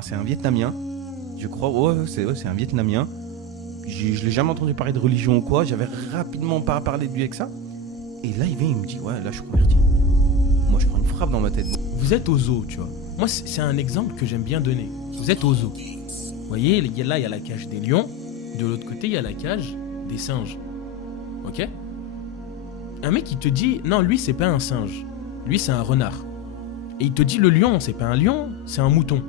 C'est un Vietnamien, je crois. Ouais, c'est un Vietnamien. Je l'ai jamais entendu parler de religion ou quoi. J'avais rapidement pas parlé de lui avec ça. Et là, il vient, il me dit, ouais, là, je suis converti. Moi, je prends une frappe dans ma tête. Vous êtes au zoo, tu vois. Moi, c'est un exemple que j'aime bien donner. Vous êtes au zoo. Vous voyez, là, il y a la cage des lions. De l'autre côté, il y a la cage des singes. Ok? Un mec, il te dit, non, lui, c'est pas un singe. Lui, c'est un renard. Et il te dit, le lion, c'est pas un lion, c'est un mouton.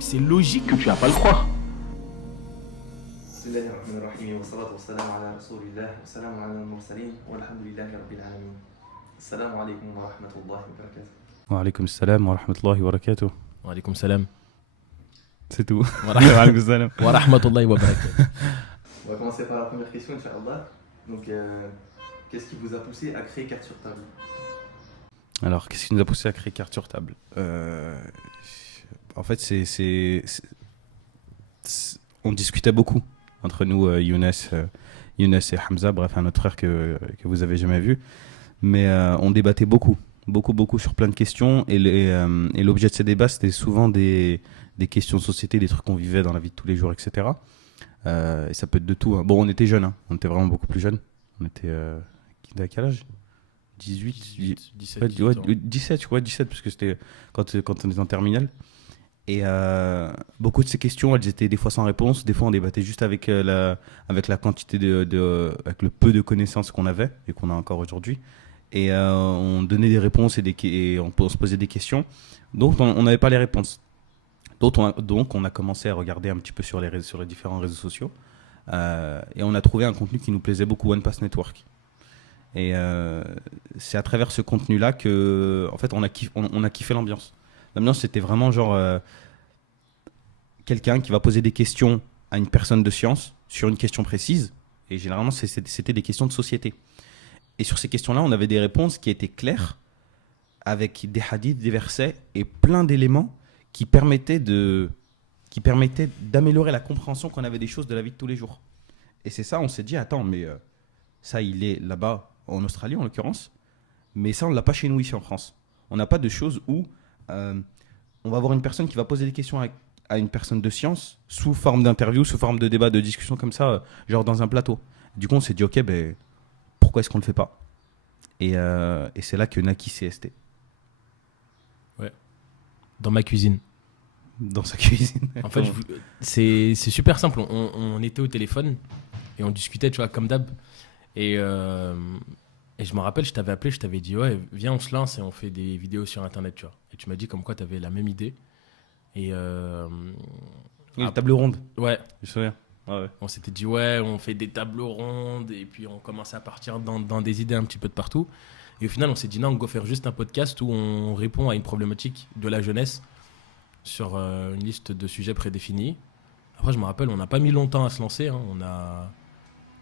C'est logique que tu vas pas le croire. بسم الله الرحمن الرحيم والصلاة والسلام على رسول الله والسلام على المرسلين والحمد لله رب العالمين. السلام عليكم ورحمة الله وبركاته. Wa alaykoum salam wa rahmatullahi wa barakatuh. Wa alaykoum salam. C'est tout. Wa Wa alaykoum salam. rahmatullahi wa barakatuh. On va commencer par la première question, Inch'Allah. Donc, qu'est-ce qui vous a poussé à créer Carte sur table? Alors, qu'est-ce qui nous a poussé à créer Carte sur table? En fait, on discutait beaucoup entre nous, Younes et Hamza, bref, un autre frère que vous avez jamais vu. Mais on débattait beaucoup sur plein de questions. Et l'objet de ces débats, c'était souvent des questions de société, des trucs qu'on vivait dans la vie de tous les jours, etc. Et ça peut être de tout. Hein. Bon, on était jeunes, hein. On était vraiment beaucoup plus jeunes. On était à quel âge? 17, ouais, 17, je crois, 17, parce que c'était quand on était en terminale. Et beaucoup de ces questions, elles étaient des fois sans réponse, des fois on débattait juste avec la quantité avec le peu de connaissances qu'on avait et qu'on a encore aujourd'hui. Et on donnait des réponses et on se posait des questions, donc on n'avait pas les réponses. Donc on a commencé à regarder un petit peu sur les différents réseaux sociaux et on a trouvé un contenu qui nous plaisait beaucoup, One Pass Network. Et c'est à travers ce contenu-là que, en fait, on a kiffé l'ambiance. L'ambiance, c'était vraiment genre quelqu'un qui va poser des questions à une personne de science sur une question précise. Et généralement, c'était des questions de société. Et sur ces questions-là, on avait des réponses qui étaient claires, avec des hadiths, des versets et plein d'éléments qui permettaient d'améliorer la compréhension qu'on avait des choses de la vie de tous les jours. Et c'est ça, on s'est dit, attends, mais ça, il est là-bas, en Australie en l'occurrence, mais ça, on ne l'a pas chez nous ici en France. On n'a pas de choses où on va avoir une personne qui va poser des questions à une personne de science sous forme d'interview, sous forme de débat, de discussion comme ça, genre dans un plateau. Du coup, on s'est dit, ok, ben, pourquoi est-ce qu'on ne le fait pas? Et c'est là que naquit CST. Ouais. Dans ma cuisine. Dans sa cuisine. En fait, c'est super simple. On était au téléphone et on discutait, tu vois, comme d'hab. Et je me rappelle, je t'avais appelé, je t'avais dit, ouais, viens, on se lance et on fait des vidéos sur Internet, tu vois. Et tu m'as dit comme quoi tu avais la même idée. Et Une table ronde. Ouais. Je me souviens. Ah ouais. On s'était dit, ouais, on fait des tables rondes et puis on commençait à partir dans des idées un petit peu de partout. Et au final, on s'est dit, non, on va faire juste un podcast où on répond à une problématique de la jeunesse sur une liste de sujets prédéfinis. Après, je me rappelle, on n'a pas mis longtemps à se lancer. Hein.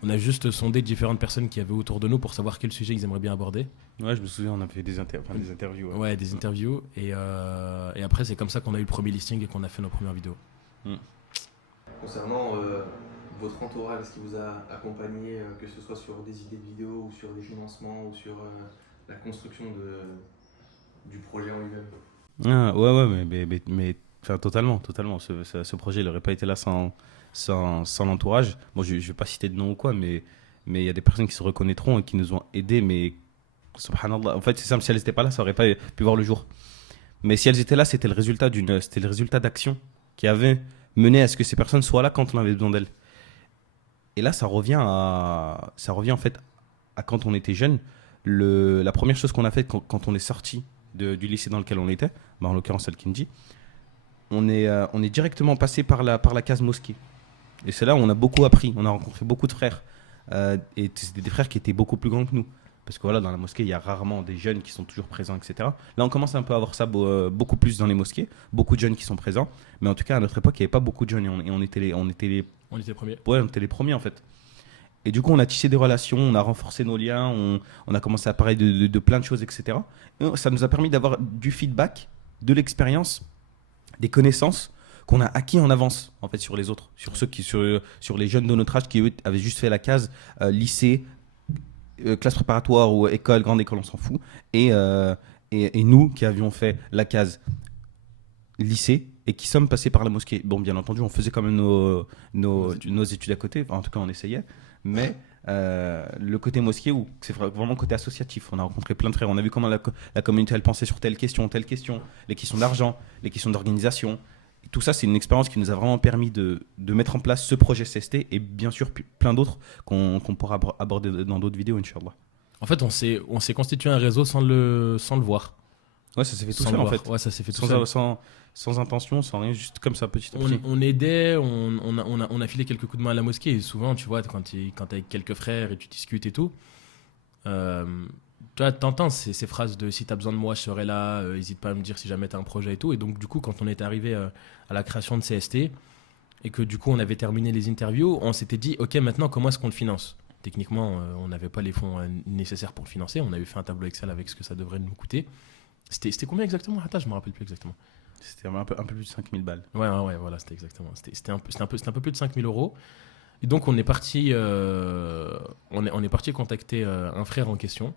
On a juste sondé différentes personnes qui avaient autour de nous pour savoir quel sujet ils aimeraient bien aborder. Ouais, je me souviens, on a fait des interviews. Ouais, Ouais, des interviews. Et après, c'est comme ça qu'on a eu le premier listing et qu'on a fait nos premières vidéos. Concernant votre entourage, est-ce qu'il vous a accompagné, que ce soit sur des idées de vidéos ou sur les financements ou sur la construction du projet en lui-même? Ah, ouais, mais enfin, totalement. Ce projet, il n'aurait pas été là sans l'entourage. Bon, je ne vais pas citer de nom ou quoi, mais il y a des personnes qui se reconnaîtront et qui nous ont aidés. Mais, subhanallah, en fait, c'est simple, si elles n'étaient pas là, ça n'aurait pas pu voir le jour. Mais si elles étaient là, c'était le résultat d'actions qui avaient mené à ce que ces personnes soient là quand on avait besoin d'elles. Et là, ça revient en fait à quand on était jeune. La première chose qu'on a faite quand on est sorti du lycée dans lequel on était, bah en l'occurrence Al-Kindi, on est directement passé par la case mosquée. Et c'est là où on a beaucoup appris. On a rencontré beaucoup de frères. Et c'était des frères qui étaient beaucoup plus grands que nous. Parce que voilà, dans la mosquée, il y a rarement des jeunes qui sont toujours présents, etc. Là, on commence un peu à avoir ça beaucoup plus dans les mosquées. Beaucoup de jeunes qui sont présents. Mais en tout cas, à notre époque, il n'y avait pas beaucoup de jeunes. Et on était les premiers. Ouais, on était les premiers en fait. Et du coup, on a tissé des relations, on a renforcé nos liens, on a commencé à parler de plein de choses, etc. Et ça nous a permis d'avoir du feedback, de l'expérience, des connaissances qu'on a acquis en avance en fait sur les autres, sur les jeunes de notre âge qui eux avaient juste fait la case lycée, classe préparatoire ou école, grande école, on s'en fout. Et nous qui avions fait la case lycée, et qui sommes passés par la mosquée. Bon, bien entendu, on faisait quand même nos études à côté, enfin, en tout cas on essayait, mais le côté mosquée, où c'est vraiment le côté associatif, on a rencontré plein de frères, on a vu comment la communauté elle pensait sur telle question, les questions d'argent, les questions d'organisation. Et tout ça, c'est une expérience qui nous a vraiment permis de mettre en place ce projet CST et bien sûr plein d'autres qu'on pourra aborder dans d'autres vidéos, Inch'Allah. En fait, on s'est constitué un réseau sans le voir. Ouais, ça s'est fait tout Sans seul le en voir. fait. Ouais, ça s'est fait tout seul. Sans intention, sans rien, juste comme ça, petit à petit. On aidait, on a filé quelques coups de main à la mosquée. Et souvent, tu vois, quand tu es avec quelques frères et tu discutes et tout, tu vois, t'entends ces phrases de si t'as besoin de moi, je serai là, n'hésite pas à me dire si jamais t'as un projet et tout. Et donc, du coup, quand on est arrivé à la création de CST et que du coup, on avait terminé les interviews, on s'était dit, ok, maintenant, comment est-ce qu'on le finance? Techniquement, on n'avait pas les fonds nécessaires pour le financer. On avait fait un tableau Excel avec ce que ça devrait nous coûter. C'était combien exactement? Attends, je me rappelle plus exactement. C'était un peu plus de 5000 balles. Ouais, voilà, c'était exactement. C'était un peu plus de 5000 euros. Et donc, on est parti contacter un frère en question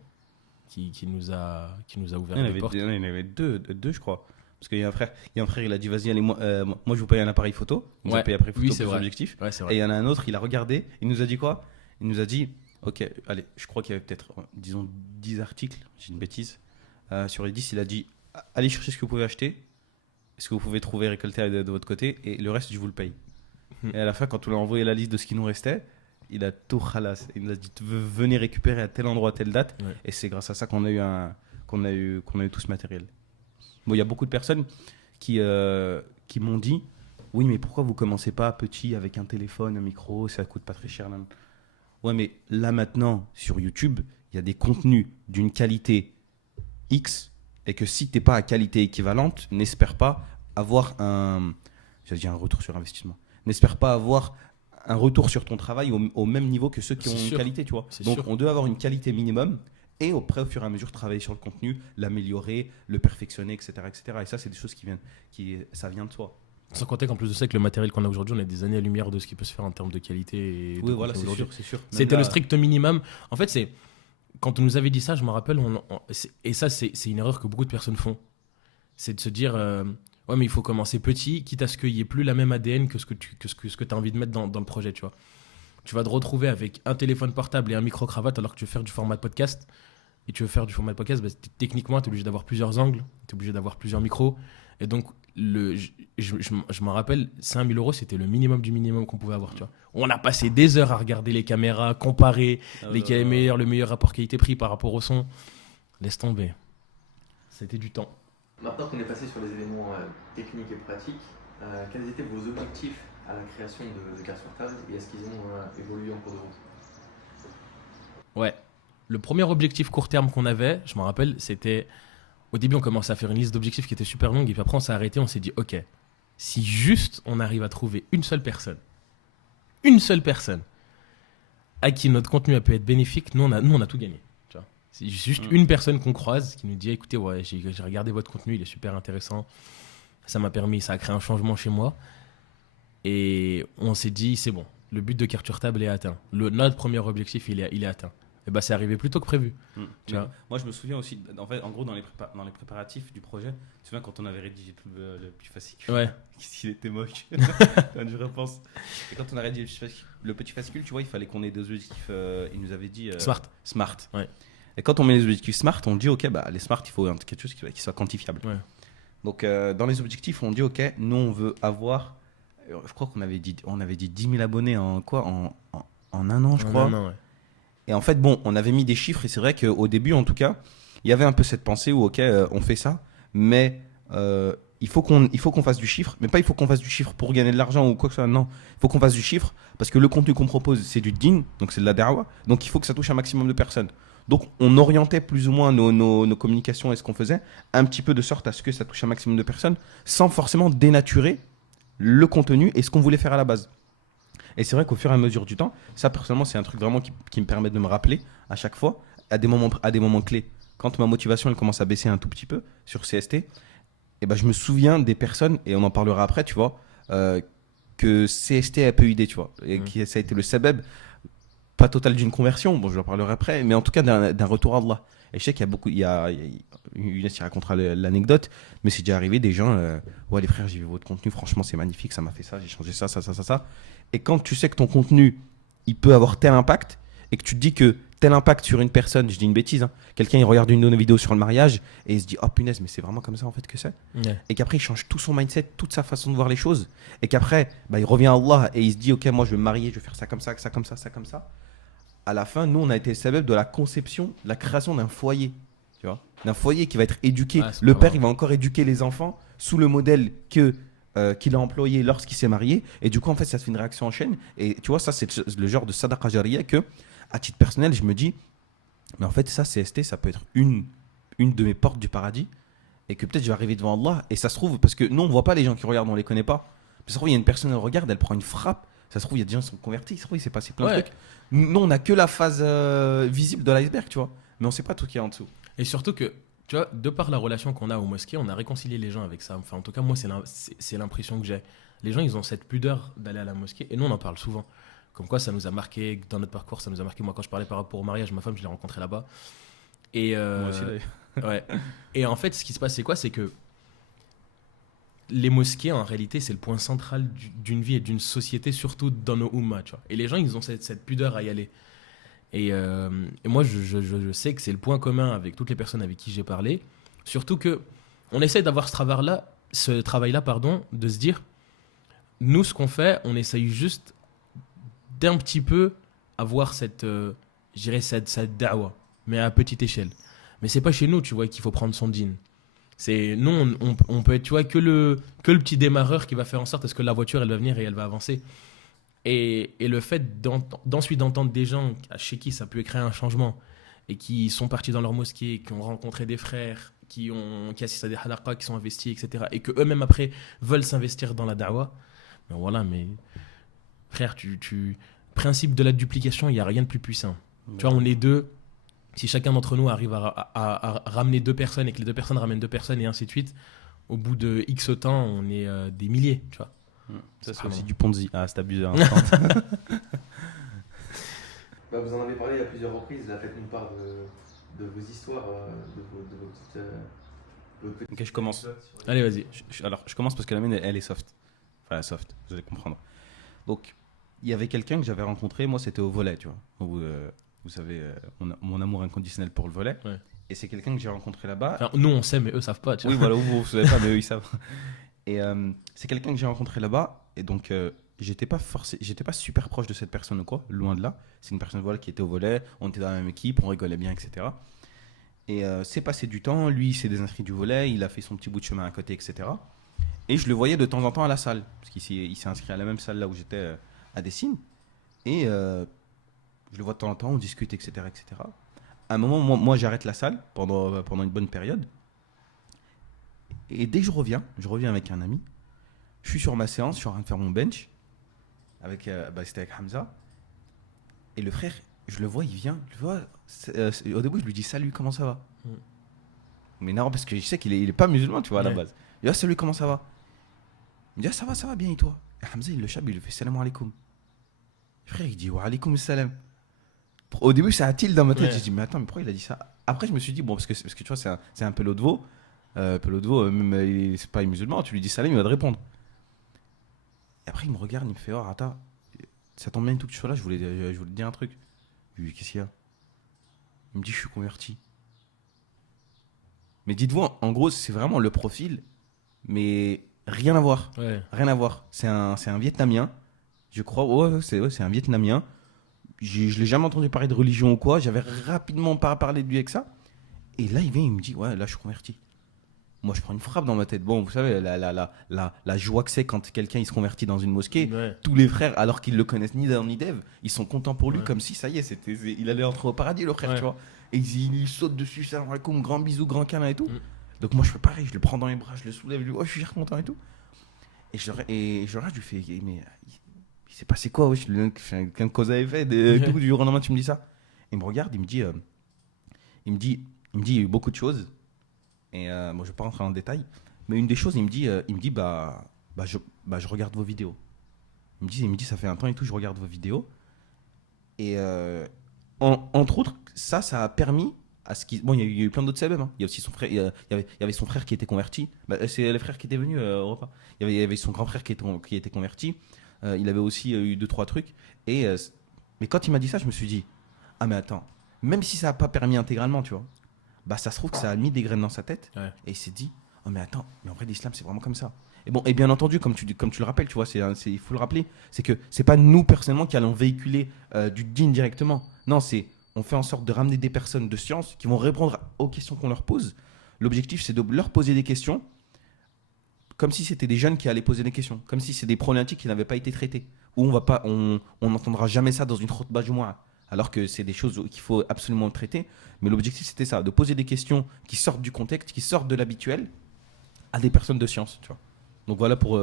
qui nous a ouvert les portes. Il y en avait deux, je crois. Parce qu'il y a un frère, il a dit vas-y, allez, moi je vous paye un appareil photo. Il nous a payé appareil photo c'est plus vrai. objectif. Ouais, c'est Et vrai. il y en a un autre, il a regardé, il nous a dit quoi? Il nous a dit ok, allez, je crois qu'il y avait peut-être, disons, 10 articles, j'ai une bêtise. Sur les 10, il a dit allez chercher ce que vous pouvez acheter, ce que vous pouvez trouver, récolter de votre côté, et le reste, je vous le paye. Et à la fin, quand on lui a envoyé la liste de ce qui nous restait, il a tout khalas. Il nous a dit venez récupérer à tel endroit, à telle date. Ouais. Et c'est grâce à ça qu'on a eu tout ce matériel. Bon, il y a beaucoup de personnes qui m'ont dit oui, mais pourquoi vous commencez pas petit avec un téléphone, un micro, ça coûte pas très cher. Là. Ouais, mais là maintenant, sur YouTube, il y a des contenus d'une qualité X, et que si tu n'es pas à qualité équivalente, n'espère pas avoir un retour sur investissement. N'espère pas avoir un retour sur ton travail au même niveau que ceux qui ont une qualité, tu vois. Donc on doit avoir une qualité minimum et après, au fur et à mesure, travailler sur le contenu, l'améliorer, le perfectionner, etc., etc. Et ça, c'est des choses ça vient de soi. Sans compter qu'en plus de ça, avec le matériel qu'on a aujourd'hui, on est des années-lumière de ce qui peut se faire en termes de qualité. Et oui, de voilà, contenu c'est sûr. C'était le strict minimum. En fait, quand on nous avait dit ça, je me rappelle, et ça, c'est une erreur que beaucoup de personnes font. C'est de se dire, ouais, mais il faut commencer petit, quitte à ce qu'il n'y ait plus la même ADN que ce que tu as envie de mettre dans le projet, tu vois. Tu vas te retrouver avec un téléphone portable et un micro-cravate alors que tu veux faire du format de podcast. Et tu veux faire du format de podcast, techniquement, tu es obligé d'avoir plusieurs angles, tu es obligé d'avoir plusieurs micros. Et donc, je me rappelle, 5 000 euros, c'était le minimum du minimum qu'on pouvait avoir. Tu vois. On a passé des heures à regarder les caméras, comparer lesquels est meilleur, le meilleur rapport qualité-prix par rapport au son. Laisse tomber. C'était du temps. Maintenant qu'on est passé sur les éléments techniques et pratiques, quels étaient vos objectifs à la création de Cartes sur Table et est-ce qu'ils ont évolué en cours de route? Ouais. Le premier objectif court terme qu'on avait, je me rappelle, c'était... Au début, on commençait à faire une liste d'objectifs qui était super longue et puis après, on s'est arrêté, on s'est dit, ok, si juste on arrive à trouver une seule personne à qui notre contenu a pu être bénéfique, nous, on a tout gagné. Tu vois. C'est juste une personne qu'on croise qui nous dit, écoutez, ouais, j'ai regardé votre contenu, il est super intéressant, ça a créé un changement chez moi. Et on s'est dit, c'est bon, le but de Cartes sur Table est atteint. Notre premier objectif, il est atteint. Et bah, c'est arrivé plus tôt que prévu. Tu vois. Moi, je me souviens aussi, en gros, dans les préparatifs du projet, tu te souviens quand on avait rédigé le petit fascicule, Ouais. qu'il était moche, quand je repense. Et quand on a rédigé le petit fascicule, tu vois, il fallait qu'on ait des objectifs, il nous avait dit... Smart. Ouais. Et quand on met les objectifs Smart, on dit, ok, bah, les Smart, il faut quelque chose qui soit quantifiable. Ouais. Donc, dans les objectifs, on dit, ok, nous, on veut avoir... Je crois qu'on avait dit 10 000 abonnés en quoi en un an, je crois. Ouais. Et en fait, bon, on avait mis des chiffres et c'est vrai qu'au début, en tout cas, il y avait un peu cette pensée où, ok, on fait ça, mais il faut qu'on fasse du chiffre, mais pas il faut qu'on fasse du chiffre pour gagner de l'argent ou quoi que ce soit, non. Il faut qu'on fasse du chiffre parce que le contenu qu'on propose, c'est du din, donc c'est de la da'wa, donc il faut que ça touche un maximum de personnes. Donc, on orientait plus ou moins nos communications et ce qu'on faisait un petit peu de sorte à ce que ça touche un maximum de personnes sans forcément dénaturer le contenu et ce qu'on voulait faire à la base. Et c'est vrai qu'au fur et à mesure du temps, ça personnellement c'est un truc vraiment qui me permet de me rappeler à chaque fois, à des moments clés. Quand ma motivation elle commence à baisser un tout petit peu sur CST, et ben je me souviens des personnes, et on en parlera après, tu vois, que CST a peu aidé, tu vois, et que ça a été le sabab, pas total d'une conversion, bon je en parlerai après, mais en tout cas d'un retour à Allah. Et je sais qu'il y a beaucoup, Younes il racontera l'anecdote, mais c'est déjà arrivé des gens, ouais les frères, j'ai vu votre contenu, franchement c'est magnifique, ça m'a fait ça, j'ai changé ça, ça, ça, ça, ça. Et quand tu sais que ton contenu, il peut avoir tel impact, et que tu te dis que tel impact sur une personne, je dis une bêtise, hein, quelqu'un il regarde une de nos vidéos sur le mariage, et il se dit, oh punaise, mais c'est vraiment comme ça en fait que c'est. Ouais. Et qu'après il change tout son mindset, toute sa façon de voir les choses, et qu'après bah, il revient à Allah, et il se dit, ok, moi je vais me marier, je vais faire ça comme ça, ça comme ça, ça comme ça. À la fin, nous, on a été le sabab de la conception, la création d'un foyer, tu vois, d'un foyer qui va être éduqué. Ah, c'est Le pas père, mal. il va encore éduquer les enfants sous le modèle qu'il a employé lorsqu'il s'est marié. Et du coup, en fait, ça se fait une réaction en chaîne. Et tu vois, ça, c'est le genre de sadaqa jariya que, à titre personnel, je me dis, mais en fait, ça, CST, ça peut être une de mes portes du paradis. Et que peut-être je vais arriver devant Allah. Et ça se trouve, parce que nous, on voit pas les gens qui regardent, on les connaît pas. Ça se trouve, il y a une personne qui regarde, elle prend une frappe. Ça se trouve, il y a des gens qui sont convertis. Ça se trouve, il s'est passé plein de Ouais. trucs. Nous, on n'a que la phase visible de l'iceberg, tu vois. Mais on sait pas tout ce qu'il y a en dessous. Et surtout que, tu vois, de par la relation qu'on a aux mosquées, on a réconcilié les gens avec ça. Enfin, en tout cas, moi, c'est l'impression que j'ai. Les gens, ils ont cette pudeur d'aller à la mosquée. Et nous, on en parle souvent. Comme quoi, ça nous a marqué dans notre parcours. Ça nous a marqué. Moi, quand je parlais par rapport au mariage, ma femme, je l'ai rencontrée là-bas. Et, Moi aussi, d'ailleurs. ouais. Et en fait, ce qui se passe, c'est quoi? C'est que les mosquées, en réalité, c'est le point central d'une vie et d'une société, surtout dans nos ummas, tu vois. Et les gens, ils ont cette pudeur à y aller. Et moi, je sais que c'est le point commun avec toutes les personnes avec qui j'ai parlé. Surtout que on essaie d'avoir ce travail-là, pardon, de se dire, nous, ce qu'on fait, on essaye juste d'un petit peu avoir je dirais cette da'wa, mais à petite échelle. Mais c'est pas chez nous, tu vois, qu'il faut prendre son dîn. C'est nous, on peut être, tu vois, que le petit démarreur qui va faire en sorte à ce que la voiture, elle va venir et elle va avancer. Et le fait d'ensuite d'entendre des gens chez qui ça peut créer un changement et qui sont partis dans leur mosquée, qui ont rencontré des frères, qui assistent à des halaqas, qui sont investis, etc. Et que eux-mêmes après veulent s'investir dans la da'wa. Ben voilà, mais frère, principe de la duplication, il n'y a rien de plus puissant. Tu vois, on est deux. Si chacun d'entre nous arrive à ramener deux personnes et que les deux personnes ramènent deux personnes et ainsi de suite, au bout de X temps, on est des milliers, tu vois. Ça, c'est Ah aussi bon. du Ponzi. Ah, c'est abusé. Hein, Bah, vous en avez parlé à plusieurs reprises, là, faites-nous part de vos histoires, de vos petites. Votre petite Ok, je commence. anecdote sur les- Allez, vas-y. Alors, je commence parce que la mienne, elle est soft. Enfin, soft, vous allez comprendre. Donc, il y avait quelqu'un que j'avais rencontré, moi, c'était au volet, tu vois. Vous savez, mon amour inconditionnel pour le volet. Ouais. Et c'est quelqu'un que j'ai rencontré là-bas. Enfin, nous, on sait, mais eux savent pas. Tu Oui, vois. voilà, vous ne savez pas, mais eux, ils savent. Et c'est quelqu'un que j'ai rencontré là-bas. Et donc, j'étais pas super proche de cette personne ou quoi, loin de là. C'est une personne voilà, qui était au volet, on était dans la même équipe, on rigolait bien, etc. Et c'est passé du temps, lui, il s'est désinscrit du volet, il a fait son petit bout de chemin à côté, etc. Et je le voyais de temps en temps à la salle, parce qu'il s'est inscrit à la même salle là où j'étais à Dessines. Et je le vois de temps en temps, on discute, etc. etc. À un moment, moi j'arrête la salle pendant une bonne période. Et dès que je reviens avec un ami, je suis sur ma séance, je suis en train de faire mon bench, c'était avec Hamza. Et le frère, je le vois, il vient, au début je lui dis salut, comment ça va Mm. Mais non, parce que je sais qu'il est pas musulman, tu vois, à la Ouais. base. Il dit salut, comment ça va Il me dit ça va bien, et toi Et Hamza, il le chabe, il lui fait salam alaikum. Le frère, il dit wa alaikum salam. Au début, ça a-t-il dans ma tête. Ouais. J'ai dit, mais attends, mais pourquoi il a dit ça Après, je me suis dit, bon, parce que tu vois, c'est un peu l'eau de veau. Pelot de veau, même c'est pas musulman, tu lui dis salam, il va te répondre. Et après, il me regarde, il me fait, oh, attends, ça tombe bien tout que tu sois là, je voulais te dire un truc. Je lui dis, qu'est-ce qu'il y a Il me dit, je suis converti. Mais dites-vous, en gros, c'est vraiment le profil, mais rien à voir. Ouais. Rien à voir. C'est un Vietnamien, je crois. Ouais, c'est un Vietnamien. Je l'ai jamais entendu parler de religion ou quoi. J'avais rapidement pas parlé de lui avec ça. Et là, il vient, il me dit, ouais, là, je suis converti. Moi, je prends une frappe dans ma tête. Bon, vous savez, la joie que c'est quand quelqu'un il se convertit dans une mosquée. Ouais. Tous les frères, alors qu'ils le connaissent ni d'Adam ni d'Ève, ils sont contents pour lui, Ouais. comme si ça y est, il allait entrer au paradis, le frère, Ouais. tu vois. Et il saute dessus, salam alaikum, grand bisou, grand câlin et tout. Mm. Donc moi, je fais pareil, je le prends dans les bras, je le soulève, je lui dis, oh, je suis super content et tout. Et je regarde, je lui fais, mais il s'est passé quoi, wesh, qu'un cause avait fait, Ouais. tout du jour au lendemain, tu me dis ça. Il me regarde, il me dit, il y a eu beaucoup de choses. Et moi, je vais pas rentrer en détail. Mais une des choses, il me dit, je regarde vos vidéos. Il me dit, ça fait un temps et tout, je regarde vos vidéos. Et entre autres, ça a permis à ce qui. Bon, il y a eu plein d'autres sababs. Hein. Il y a aussi son frère. Il y avait son frère qui était converti. Bah, c'est les frères qui étaient venus au repas. Il y avait son grand frère qui était converti. Il avait aussi eu 2-3 trucs. Mais quand il m'a dit ça, je me suis dit, ah mais attends, même si ça n'a pas permis intégralement, tu vois, bah ça se trouve que ça a mis des graines dans sa tête. Ouais. Et il s'est dit, oh mais attends, mais en vrai l'islam c'est vraiment comme ça. Et bon, et bien entendu, comme tu le rappelles, tu vois, il faut le rappeler, c'est que c'est pas nous personnellement qui allons véhiculer du din directement. Non, on fait en sorte de ramener des personnes de science qui vont répondre aux questions qu'on leur pose. L'objectif, c'est de leur poser des questions comme si c'était des jeunes qui allaient poser des questions, comme si c'est des problématiques qui n'avaient pas été traitées. Ou on n'entendra jamais ça dans une khutbah Jumu'ah, alors que c'est des choses qu'il faut absolument traiter. Mais l'objectif, c'était ça, de poser des questions qui sortent du contexte, qui sortent de l'habituel, à des personnes de science, tu vois. Donc voilà pour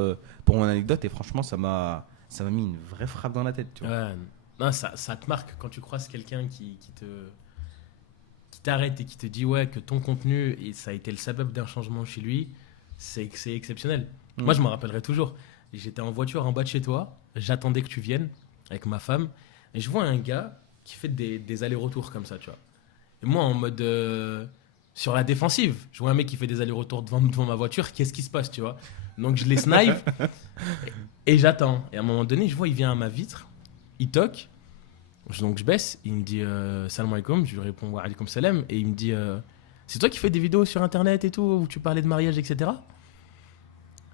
mon anecdote, et franchement, ça m'a mis une vraie frappe dans la tête, tu vois. Ouais. Non, ça te marque quand tu croises quelqu'un qui t'arrête et qui te dit ouais, que ton contenu, et ça a été le sabab d'un changement chez lui, c'est exceptionnel. Moi, je me rappellerai toujours. J'étais en voiture en bas de chez toi, j'attendais que tu viennes avec ma femme, et je vois un gars qui fait des allers-retours comme ça, tu vois. Et moi, en mode sur la défensive, je vois un mec qui fait des allers-retours devant ma voiture, qu'est-ce qui se passe, tu vois. Donc je les snipe et j'attends. Et à un moment donné, je vois, il vient à ma vitre, il toque, donc je baisse, il me dit salam alaikum, je lui réponds wa alaikum salam, et il me dit c'est toi qui fais des vidéos sur internet et tout, où tu parlais de mariage, etc.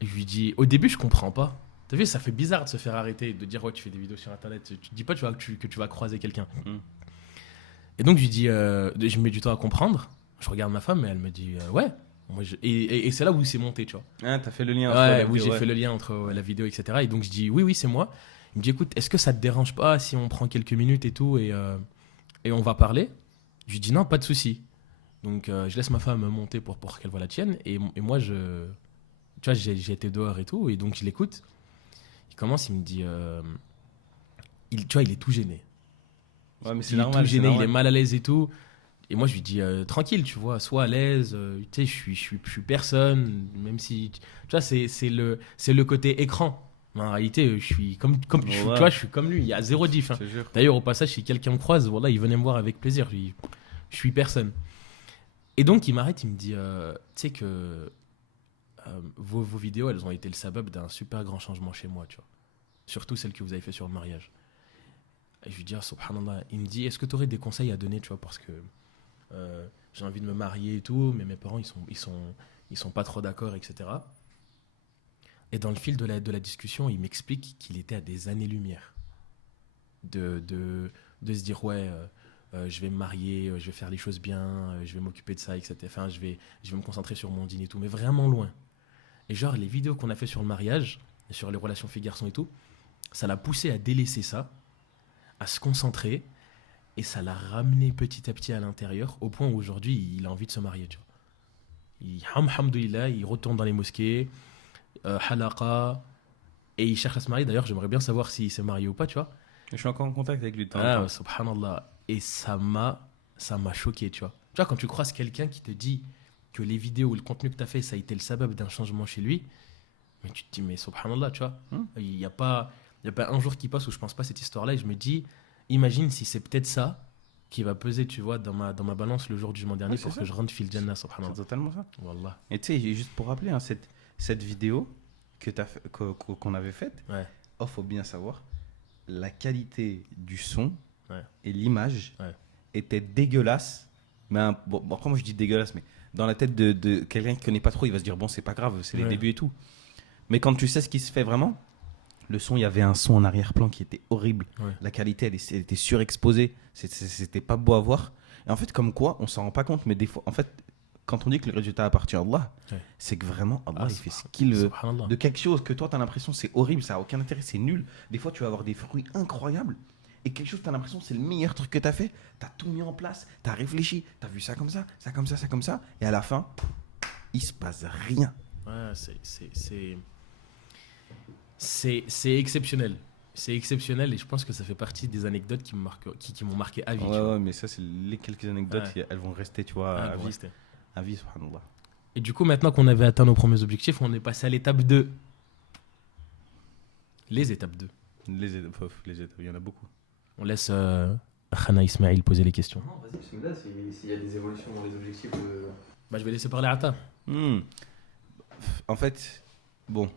Et je lui dis, au début, je comprends pas. T'as vu, ça fait bizarre de se faire arrêter, de dire ouais, tu fais des vidéos sur internet. Tu te dis pas que tu vas croiser quelqu'un. Et donc, je lui dis, je mets du temps à comprendre. Je regarde ma femme et elle me dit, ouais. Moi, et c'est là où c'est monté, tu vois. Ah, t'as fait le lien. Ouais, oui, j'ai fait le lien entre la vidéo, etc. Et donc, je dis, oui, c'est moi. Il me dit, écoute, est-ce que ça te dérange pas si on prend quelques minutes et tout et on va parler? Je lui dis, non, pas de souci. Donc, je laisse ma femme monter pour qu'elle voit la tienne. Et moi, tu vois, j'ai été dehors et tout. Et donc, je l'écoute. Il commence, il me dit, tu vois, il est tout gêné. Ouais, mais c'est Il est normal. tout gêné, il est mal à l'aise et tout. Et moi, je lui dis, tranquille, tu vois, sois à l'aise. Tu sais, je suis personne. Même si, tu vois, c'est le côté écran. Mais en réalité, je suis comme tu vois, je suis comme lui. Il y a zéro diff. Hein. D'ailleurs, au passage, si quelqu'un me croise, voilà, il venait me voir avec plaisir. Je suis personne. Et donc, il m'arrête, il me dit, tu sais que vos vidéos, elles ont été le sabab d'un super grand changement chez moi, tu vois. Surtout celles que vous avez fait sur le mariage. Et je lui dis, ah, subhanallah. Il me dit, est-ce que tu aurais des conseils à donner, tu vois, parce que j'ai envie de me marier et tout, mais mes parents, ils sont pas trop d'accord, etc. Et dans le fil de la discussion, il m'explique qu'il était à des années-lumière de se dire, ouais, je vais me marier, je vais faire les choses bien, je vais m'occuper de ça, etc. Enfin, je vais me concentrer sur mon dîner et tout, mais vraiment loin. Et genre, les vidéos qu'on a fait sur le mariage, sur les relations filles-garçons et tout, ça l'a poussé à délaisser ça, à se concentrer, et ça l'a ramené petit à petit à l'intérieur, au point où aujourd'hui, il a envie de se marier, tu vois. Alhamdoulilah, il retourne dans les mosquées, halaqa, et il cherche à se marier. D'ailleurs, j'aimerais bien savoir s'il s'est marié ou pas, tu vois. Je suis encore en contact avec lui de temps Ah, en temps. subhanallah. Et ça m'a choqué, tu vois. Tu vois, quand tu croises quelqu'un qui te dit que les vidéos ou le contenu que tu as fait, ça a été le sabab d'un changement chez lui, mais tu te dis, mais subhanallah, tu vois. Il n'y a pas un jour qui passe où je pense pas à cette histoire-là et je me dis, imagine si c'est peut-être ça qui va peser, tu vois, dans ma balance le jour du jugement dernier pour que je rentre fil Jannah, subhanallah. C'est totalement ça. Wallah. Et tu sais, juste pour rappeler, hein, cette vidéo qu'on avait faite, Ouais. oh, faut bien savoir, la qualité du son Ouais. et l'image Ouais. était dégueulasse. Mais bon, après, moi je dis dégueulasse, mais dans la tête de quelqu'un qui connaît pas trop, il va se dire bon, c'est pas grave, c'est les Ouais. débuts et tout. Mais quand tu sais ce qui se fait vraiment, le son, il y avait un son en arrière-plan qui était horrible. Ouais. La qualité, elle était surexposée. C'était pas beau à voir. Et en fait, comme quoi, on s'en rend pas compte, mais des fois, en fait, quand on dit que le résultat appartient à Allah, Ouais. c'est que vraiment, Allah, il fait ce subhanallah. qu'il veut. Subhanallah. De quelque chose que toi, tu as l'impression c'est horrible, ça a aucun intérêt, c'est nul. Des fois, tu vas avoir des fruits incroyables. Et quelque chose, tu as l'impression c'est le meilleur truc que tu as fait. Tu as tout mis en place, tu as réfléchi, tu as vu ça comme ça, ça comme ça, ça comme ça. Et à la fin, il se passe rien. Ouais, c'est exceptionnel. C'est exceptionnel et je pense que ça fait partie des anecdotes qui m'ont marqué à vie. tu vois. Ouais, mais ça, c'est les quelques anecdotes, Ouais. elles vont rester, tu vois, Ah, à bon, vie. c'était- À vie, subhanallah. Et du coup, maintenant qu'on avait atteint nos premiers objectifs, on est passé à l'étape 2. Les étapes 2. Les étapes, il y en a beaucoup. On laisse Khana Ismail poser les questions. Non, vas-y, bismillah, s'il y a des évolutions dans les objectifs de. Bah, je vais laisser parler Ata. En fait, bon,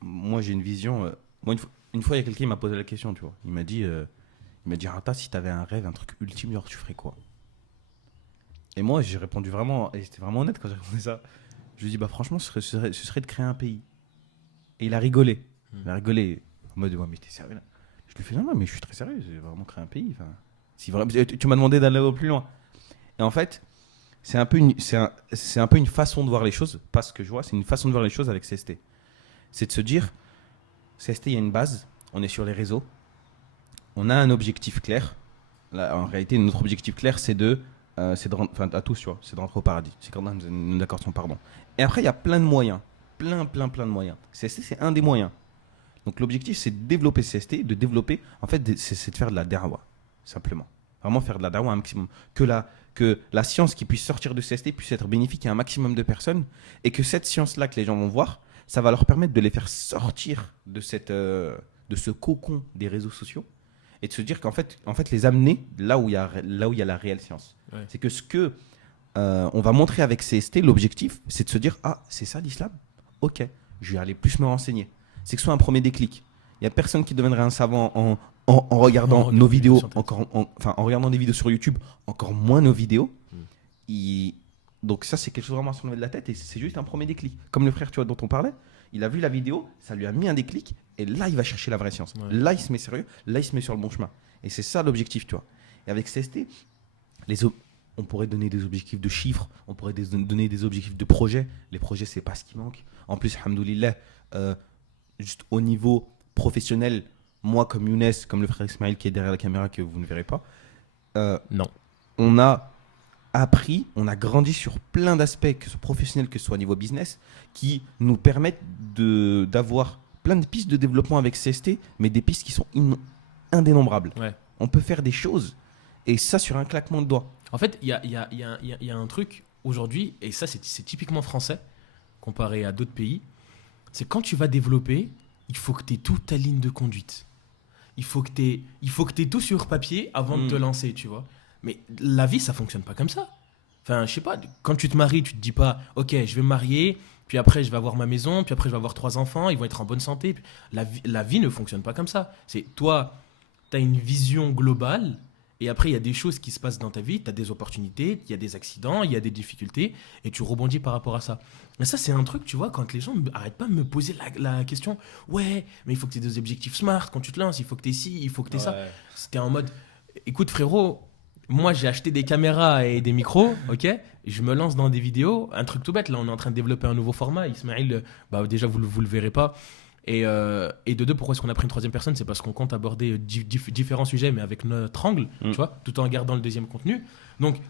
moi j'ai une vision. Moi, une fois, il y a quelqu'un qui m'a posé la question, tu vois. Il m'a dit, Rata, si t'avais un rêve, un truc ultime, genre, tu ferais quoi? Et moi, j'ai répondu vraiment, et c'était vraiment honnête quand j'ai répondu ça. Je lui ai dit, bah franchement, ce serait de créer un pays. Et il a rigolé. Il a rigolé en mode, ouais, mais t'es sérieux là? Je lui ai fait, non, mais je suis très sérieux, j'ai vraiment créé un pays. Enfin, si vraiment, tu m'as demandé d'aller au plus loin. Et en fait, c'est un peu une façon de voir les choses, pas ce que je vois, c'est une façon de voir les choses avec CST. C'est de se dire, CST, il y a une base, on est sur les réseaux, on a un objectif clair. Là, en réalité, notre objectif clair, c'est de rentrer, enfin à tous, tu vois, c'est de rentrer au paradis. C'est quand nous d'accordons pardon. Et après, il y a plein de moyens, plein de moyens. CST, c'est un des moyens. Donc l'objectif, c'est de développer CST, de développer, en fait, c'est de faire de la da'wa, simplement. Vraiment faire de la da'wa un maximum. Que la science qui puisse sortir de CST puisse être bénéfique à un maximum de personnes et que cette science-là que les gens vont voir, ça va leur permettre de les faire sortir de ce cocon des réseaux sociaux et de se dire qu'en fait, les amener là où il y a la réelle science. Ouais. C'est que on va montrer avec CST, l'objectif, c'est de se dire, ah, c'est ça l'islam? Ok, je vais aller plus me renseigner. C'est que ce soit un premier déclic. Il n'y a personne qui deviendrait un savant en regardant nos vidéos, en regardant des vidéos sur YouTube, encore moins nos vidéos. Donc ça, c'est quelque chose vraiment à s'enlever de la tête et c'est juste un premier déclic. Comme le frère, tu vois, dont on parlait, il a vu la vidéo, ça lui a mis un déclic et là, il va chercher la vraie science. Ouais. Là, il se met sérieux, là, il se met sur le bon chemin. Et c'est ça l'objectif, tu vois. Et avec CST, on pourrait donner des objectifs de chiffres, on pourrait donner des objectifs de projets. Les projets, c'est pas ce qui manque. En plus, alhamdoulilah, juste au niveau professionnel, moi comme Younes, comme le frère Ismail qui est derrière la caméra que vous ne verrez pas, Non. on a appris, on a grandi sur plein d'aspects, que ce soit professionnel, que ce soit au niveau business, qui nous permettent d'avoir plein de pistes de développement avec CST, mais des pistes qui sont indénombrables. Ouais. On peut faire des choses, et ça sur un claquement de doigts. En fait, il y a un truc aujourd'hui, et ça, c'est typiquement français, comparé à d'autres pays. C'est quand tu vas développer, il faut que tu aies toute ta ligne de conduite. Il faut que tu aies tout sur papier avant de te lancer, tu vois. Mais la vie, ça fonctionne pas comme ça. Enfin, je sais pas, quand tu te maries, tu te dis pas, ok, je vais me marier, puis après, je vais avoir ma maison, puis après, je vais avoir 3 enfants, ils vont être en bonne santé. La vie ne fonctionne pas comme ça. C'est toi, tu as une vision globale, et après, il y a des choses qui se passent dans ta vie, tu as des opportunités, il y a des accidents, il y a des difficultés, et tu rebondis par rapport à ça. Et ça, c'est un truc, tu vois, quand les gens n'arrêtent pas de me poser la question, ouais, mais il faut que tu aies des objectifs smart quand tu te lances, il faut que tu aies ci, il faut que tu aies ça. C'était en mode, écoute frérot, moi j'ai acheté des caméras et des micros, ok, je me lance dans des vidéos, un truc tout bête, là on est en train de développer un nouveau format, Ismail, bah, déjà vous le verrez pas. Et de deux, pourquoi est-ce qu'on a pris une troisième personne? C'est parce qu'on compte aborder différents sujets, mais avec notre angle, tu vois, tout en gardant le deuxième contenu. Donc,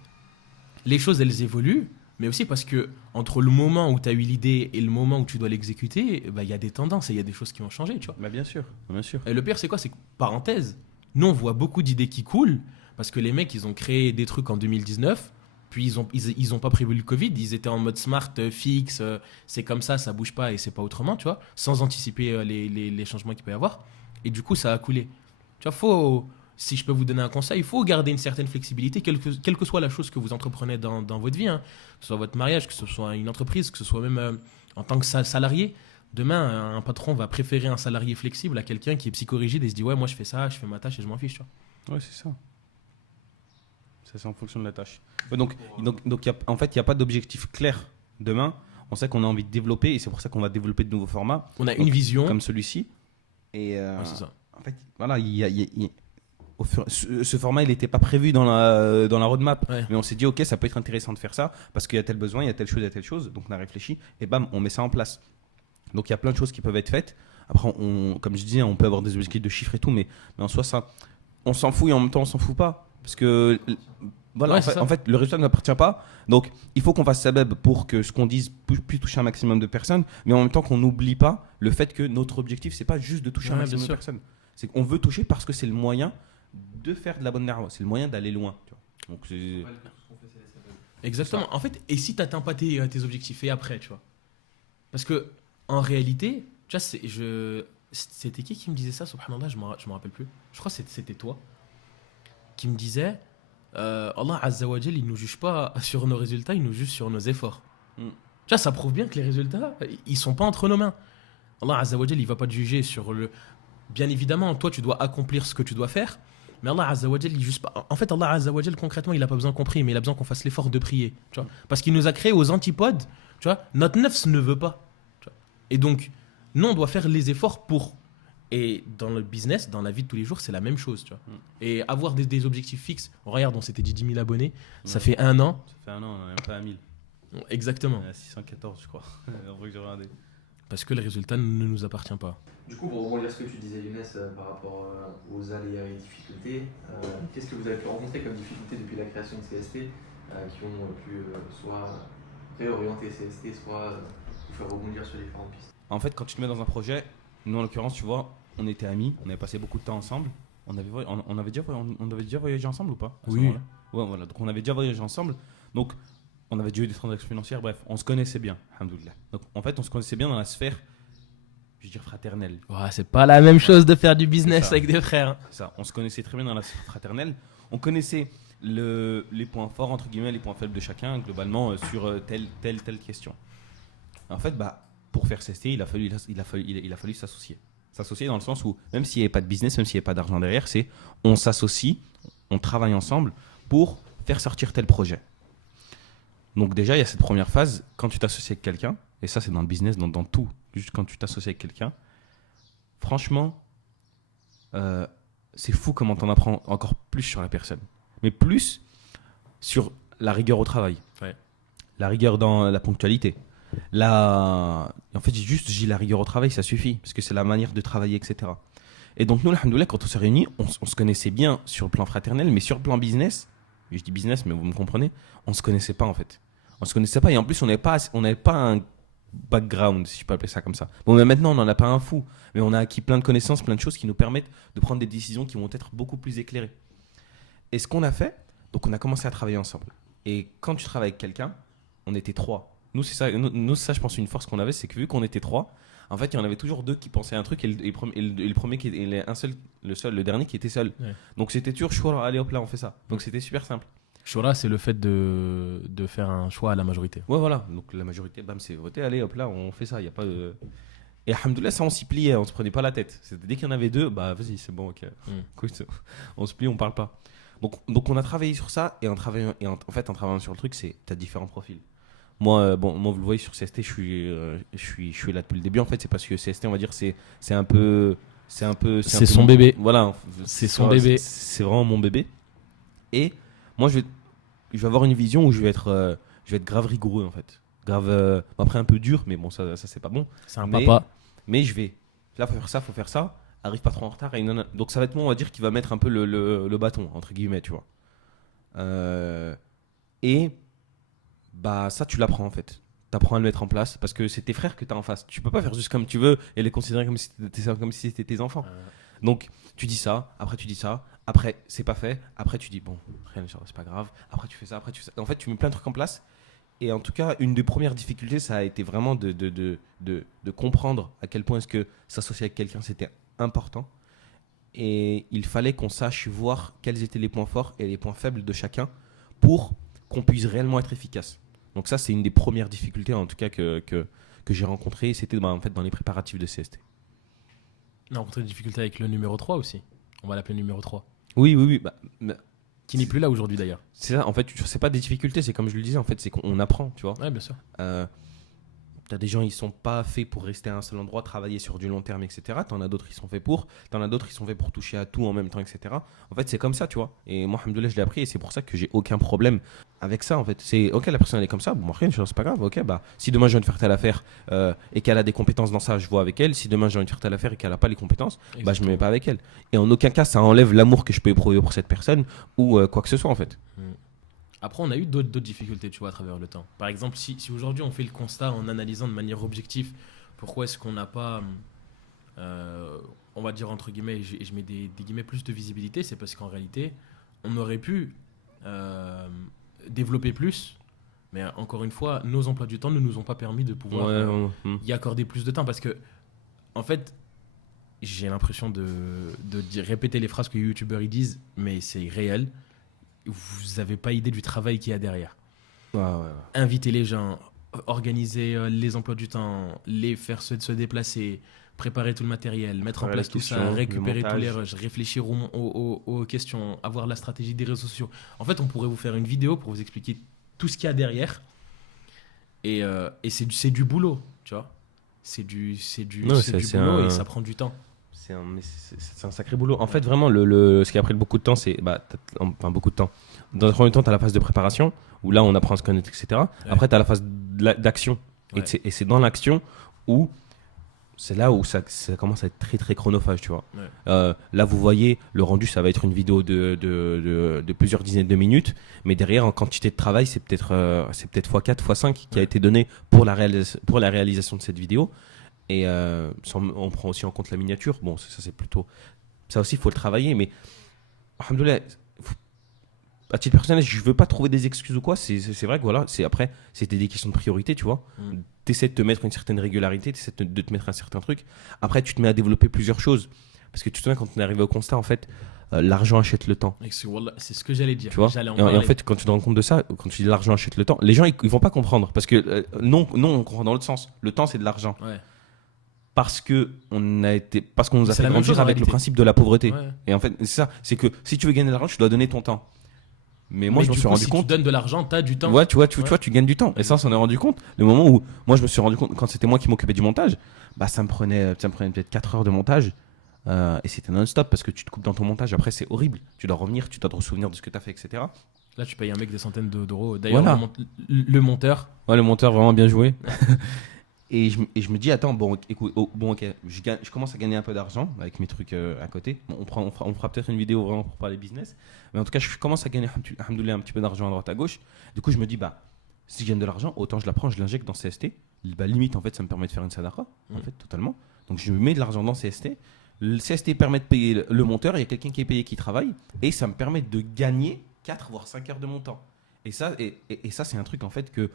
les choses, elles évoluent, mais aussi parce que entre le moment où tu as eu l'idée et le moment où tu dois l'exécuter, bah, y a des tendances et il y a des choses qui ont changé, tu vois. Bah bien sûr, bien sûr. Et le pire, c'est quoi? C'est que, parenthèse, nous, on voit beaucoup d'idées qui coulent, parce que les mecs, ils ont créé des trucs en 2019, puis ils ont pas prévu le Covid, ils étaient en mode smart, fixe, c'est comme ça bouge pas et c'est pas autrement, tu vois, sans anticiper les changements qu'il peut y avoir. Et du coup, ça a coulé. Tu vois, si je peux vous donner un conseil, il faut garder une certaine flexibilité, quelle que soit la chose que vous entreprenez dans votre vie, hein, que ce soit votre mariage, que ce soit une entreprise, que ce soit même en tant que salarié. Demain, un patron va préférer un salarié flexible à quelqu'un qui est psychorigide et se dit ouais, moi je fais ça, je fais ma tâche et je m'en fiche, tu vois. Ouais, c'est ça. Ça, c'est en fonction de la tâche. Ouais, donc en fait, il n'y a pas d'objectif clair demain. On sait qu'on a envie de développer et c'est pour ça qu'on va développer de nouveaux formats. On a une vision. Comme celui-ci. Et Ouais, c'est ça. en fait, voilà, ce format, il n'était pas prévu dans la roadmap. Ouais. Mais on s'est dit, ok, ça peut être intéressant de faire ça parce qu'il y a tel besoin, il y a telle chose, il y a telle chose. Donc on a réfléchi et bam, on met ça en place. Donc il y a plein de choses qui peuvent être faites. Après, comme je disais, on peut avoir des objectifs de chiffres et tout, mais en soi, ça, on s'en fout et en même temps, on s'en fout pas. Parce que voilà, Ouais, en fait, le résultat ne m'appartient pas. Donc, il faut qu'on fasse sabab pour que ce qu'on dise puisse toucher un maximum de personnes, mais en même temps qu'on n'oublie pas le fait que notre objectif, c'est pas juste de toucher un maximum de personnes. C'est qu'on veut toucher parce que c'est le moyen de faire de la bonne darwa. C'est le moyen d'aller loin. Tu vois. Donc, c'est... Exactement. En fait, et si tu n'atteins pas tes objectifs et après, tu vois. Parce que en réalité, tu vois, c'était qui me disait ça, subhanallah, je me rappelle plus. Je crois que c'était toi. qui me disait Allah Azza wa Jal, il nous juge pas sur nos résultats, il nous juge sur nos efforts. Tu vois, ça prouve bien que les résultats, ils sont pas entre nos mains. Allah Azza wa Jal, il va pas te juger sur le. Bien évidemment, toi, tu dois accomplir ce que tu dois faire. Mais Allah Azza wa Jal, il juge pas. En fait, Allah Azza wa Jal, concrètement, il a pas besoin qu'on prie, mais il a besoin qu'on fasse l'effort de prier. Tu vois, parce qu'il nous a créés aux antipodes. Tu vois, notre nefs ne veut pas. Tu vois. Et donc, nous, on doit faire les efforts pour. Et dans le business, dans la vie de tous les jours, c'est la même chose. Tu vois. Et avoir des objectifs fixes. Regarde, on s'était dit 10 000 abonnés. Ça fait 1 an. Ça fait 1 an, on est même pas à 1000. Exactement. On est à 614, je crois. En vrai que j'ai regardé. Parce que le résultat ne nous appartient pas. Du coup, pour rebondir ce que tu disais, Younes, par rapport aux aléas et difficultés, qu'est-ce que vous avez pu rencontrer comme difficultés depuis la création de CST qui ont pu soit réorienter CST, soit vous faire rebondir sur les différentes pistes? En fait, quand tu te mets dans un projet, nous en l'occurrence, tu vois, on était amis, on avait passé beaucoup de temps ensemble. On avait déjà voyagé ensemble ou pas à ce Oui. moment-là. Ouais, voilà. Donc on avait déjà voyagé ensemble. Donc on avait déjà eu des transactions financières. Bref, on se connaissait bien, alhamdoulilah. Donc en fait, on se connaissait bien dans la sphère, je veux dire, fraternelle. Ouais, c'est pas la même chose de faire du business ça. avec des frères. C'est ça. On se connaissait très bien dans la sphère fraternelle. On connaissait les points forts, entre guillemets, les points faibles de chacun, globalement, sur telle question. En fait, pour faire CST, il a fallu s'associer. S'associer dans le sens où, même s'il n'y avait pas de business, même s'il n'y avait pas d'argent derrière, c'est on s'associe, on travaille ensemble pour faire sortir tel projet. Donc déjà, il y a cette première phase, quand tu t'associes avec quelqu'un, et ça c'est dans le business, dans tout, juste quand tu t'associes avec quelqu'un, franchement, c'est fou comment t'en apprends encore plus sur la personne. Mais plus sur la rigueur au travail, Ouais. la rigueur dans la ponctualité. En fait, j'ai la rigueur au travail, ça suffit, parce que c'est la manière de travailler, etc. Et donc nous, alhamdoulilah, quand on s'est réunis, on se connaissait bien sur le plan fraternel, mais sur le plan business, je dis business, mais vous me comprenez, on se connaissait pas en fait. On se connaissait pas, et en plus on n'avait pas un background, si je peux appeler ça comme ça. Bon, mais maintenant on n'en a pas un fou, mais on a acquis plein de connaissances, plein de choses qui nous permettent de prendre des décisions qui vont être beaucoup plus éclairées. Et ce qu'on a fait, donc on a commencé à travailler ensemble. Et quand tu travailles avec quelqu'un, on était 3. Nous, c'est ça, je pense, une force qu'on avait, c'est que vu qu'on était 3, en fait, il y en avait toujours 2 qui pensaient à un truc et le premier qui était le dernier qui était seul. Ouais. Donc c'était toujours choix, allez hop là, on fait ça. Donc c'était super simple. Shura, c'est le fait de faire un choix à la majorité. Ouais, voilà. Donc la majorité, bam, c'est voté, allez hop là, on fait ça. Il y a pas de. Et alhamdoulilah, ça on s'y pliait, on se prenait pas la tête. Dès qu'il y en avait 2, vas-y, c'est bon, ok. Écoute, on se plie, on parle pas. Donc on a travaillé sur ça et en travaillant sur le truc, t'as différents profils. Moi, vous le voyez sur CST, je suis là depuis le début. En fait, c'est parce que CST, on va dire, c'est un peu C'est son bébé. Voilà, C'est son bébé. C'est vraiment mon bébé. Et moi, je vais avoir une vision où je vais être grave rigoureux en fait, grave après un peu dur, mais bon, ça c'est pas bon. C'est un papa. Mais je vais. Là, faut faire ça. Arrive pas trop en retard. Donc ça va être moi, on va dire, qui va mettre un peu le bâton entre guillemets, tu vois. Et ça tu l'apprends en fait. T'apprends à le mettre en place parce que c'est tes frères que t'as en face. Tu peux pas faire juste comme tu veux et les considérer comme si c'était tes enfants. Donc tu dis ça, après tu dis ça, après c'est pas fait, après tu dis bon, rien, c'est pas grave, après tu fais ça, après tu fais ça. En fait, tu mets plein de trucs en place. Et en tout cas, une des premières difficultés, ça a été vraiment de comprendre à quel point est-ce que s'associer avec quelqu'un, c'était important. Et il fallait qu'on sache voir quels étaient les points forts et les points faibles de chacun pour qu'on puisse réellement être efficace. Donc ça, c'est une des premières difficultés, en tout cas, que j'ai rencontrées. C'était en fait dans les préparatifs de CST. On a rencontré des difficultés avec le numéro 3 aussi. On va l'appeler numéro 3. Oui. Qui n'est plus là aujourd'hui d'ailleurs. C'est ça, en fait, c'est pas des difficultés, c'est comme je le disais, en fait, c'est qu'on apprend, tu vois. Ouais, bien sûr. T'as des gens, ils sont pas faits pour rester à un seul endroit, travailler sur du long terme, etc. T'en as d'autres, ils sont faits pour. T'en as d'autres, ils sont faits pour toucher à tout en même temps, etc. En fait, c'est comme ça, tu vois. Et moi, alhamdoulilah, je l'ai appris et c'est pour ça que j'ai aucun problème avec ça, en fait. C'est ok, la personne, elle est comme ça, bon, rien, c'est pas grave, ok, si demain, j'ai envie de faire telle affaire et qu'elle a des compétences dans ça, je vois avec elle. Si demain, j'ai envie de faire telle affaire et qu'elle a pas les compétences, je me mets pas avec elle. Et en aucun cas, ça enlève l'amour que je peux éprouver pour cette personne ou quoi que ce soit, en fait. Après, on a eu d'autres difficultés, tu vois, à travers le temps. Par exemple, si aujourd'hui on fait le constat en analysant de manière objective, pourquoi est-ce qu'on n'a pas, on va dire entre guillemets, et je mets des guillemets plus de visibilité, c'est parce qu'en réalité, on aurait pu développer plus, mais encore une fois, nos emplois du temps ne nous ont pas permis de pouvoir y accorder plus de temps. Parce que, en fait, j'ai l'impression répéter les phrases que les youtubeurs ils disent, mais c'est réel. Vous n'avez pas idée du travail qu'il y a derrière. Ouais. Inviter les gens, organiser les emplois du temps, les faire se déplacer, préparer tout le matériel, mettre en Préparer place la tout ça, question, récupérer le tous les montage. rushs, réfléchir aux questions, avoir la stratégie des réseaux sociaux. En fait, on pourrait vous faire une vidéo pour vous expliquer tout ce qu'il y a derrière. Et c'est du boulot, tu vois. C'est du Non, boulot et ça prend du temps. C'est un sacré boulot. En fait, vraiment, ce qui a pris beaucoup de temps, c'est. Beaucoup de temps. Dans un premier temps, tu as la phase de préparation, où là, on apprend à se connaître, etc. Ouais. Après, tu as la phase d'action. Ouais. Et c'est dans l'action où. C'est là où ça commence à être très, très chronophage, tu vois. Ouais. Là, vous voyez, le rendu, ça va être une vidéo de plusieurs dizaines de minutes. Mais derrière, en quantité de travail, c'est peut-être x4, x5 qui a été donné pour la réalisation de cette vidéo. Et on prend aussi en compte la miniature. Bon, ça c'est plutôt. Ça aussi, il faut le travailler. Mais, alhamdoulilah, à titre personnel, je ne veux pas trouver des excuses ou quoi. C'est vrai que voilà, après, c'était des questions de priorité, tu vois. Tu essaies de te mettre une certaine régularité, tu essaies de te mettre un certain truc. Après, tu te mets à développer plusieurs choses. Parce que tu te souviens, quand on est arrivé au constat, en fait, l'argent achète le temps. C'est ce que j'allais dire. Tu vois, j'allais en et en parler. fait, quand tu te rends compte de ça, quand tu dis l'argent achète le temps, les gens, ils vont pas comprendre. Parce que non, on comprend dans l'autre sens. Le temps, c'est de l'argent. Ouais. Parce qu'on nous a C'est fait la même chose grandir en avec le réalité. principe de la pauvreté. Ouais. Et en fait, c'est ça. C'est que si tu veux gagner de l'argent, tu dois donner ton temps. Mais moi, je me du suis coup, rendu si compte. tu donnes de l'argent, tu as du temps. Ouais, tu vois, tu gagnes du temps. Et ça, on s'en est rendu compte. Le moment où moi, je me suis rendu compte, quand c'était moi qui m'occupais du montage, bah, ça me prenait peut-être 4 heures de montage. Et c'était non-stop parce que tu te coupes dans ton montage. Après, c'est horrible. Tu dois revenir, tu dois te souvenir de ce que tu as fait, etc. Là, tu payes un mec des centaines d'euros. D'ailleurs, Voilà. le monteur, Ouais, le monteur, vraiment bien joué. Et je me dis, attends, bon, écoute, ok, je commence à gagner un peu d'argent avec mes trucs à côté. Bon, on fera peut-être une vidéo vraiment pour parler business. Mais en tout cas, je commence à gagner, alhamdoulilah, un petit peu d'argent à droite à gauche. Du coup, je me dis, bah, si je gagne de l'argent, autant je la prends, je l'injecte dans CST. Bah, limite, en fait, ça me permet de faire une sadaqa, en fait, totalement. Donc, je mets de l'argent dans CST. Le CST permet de payer le monteur. Il y a quelqu'un qui est payé qui travaille. Et ça me permet de gagner 4 voire 5 heures de mon temps. Et ça, c'est un truc en fait que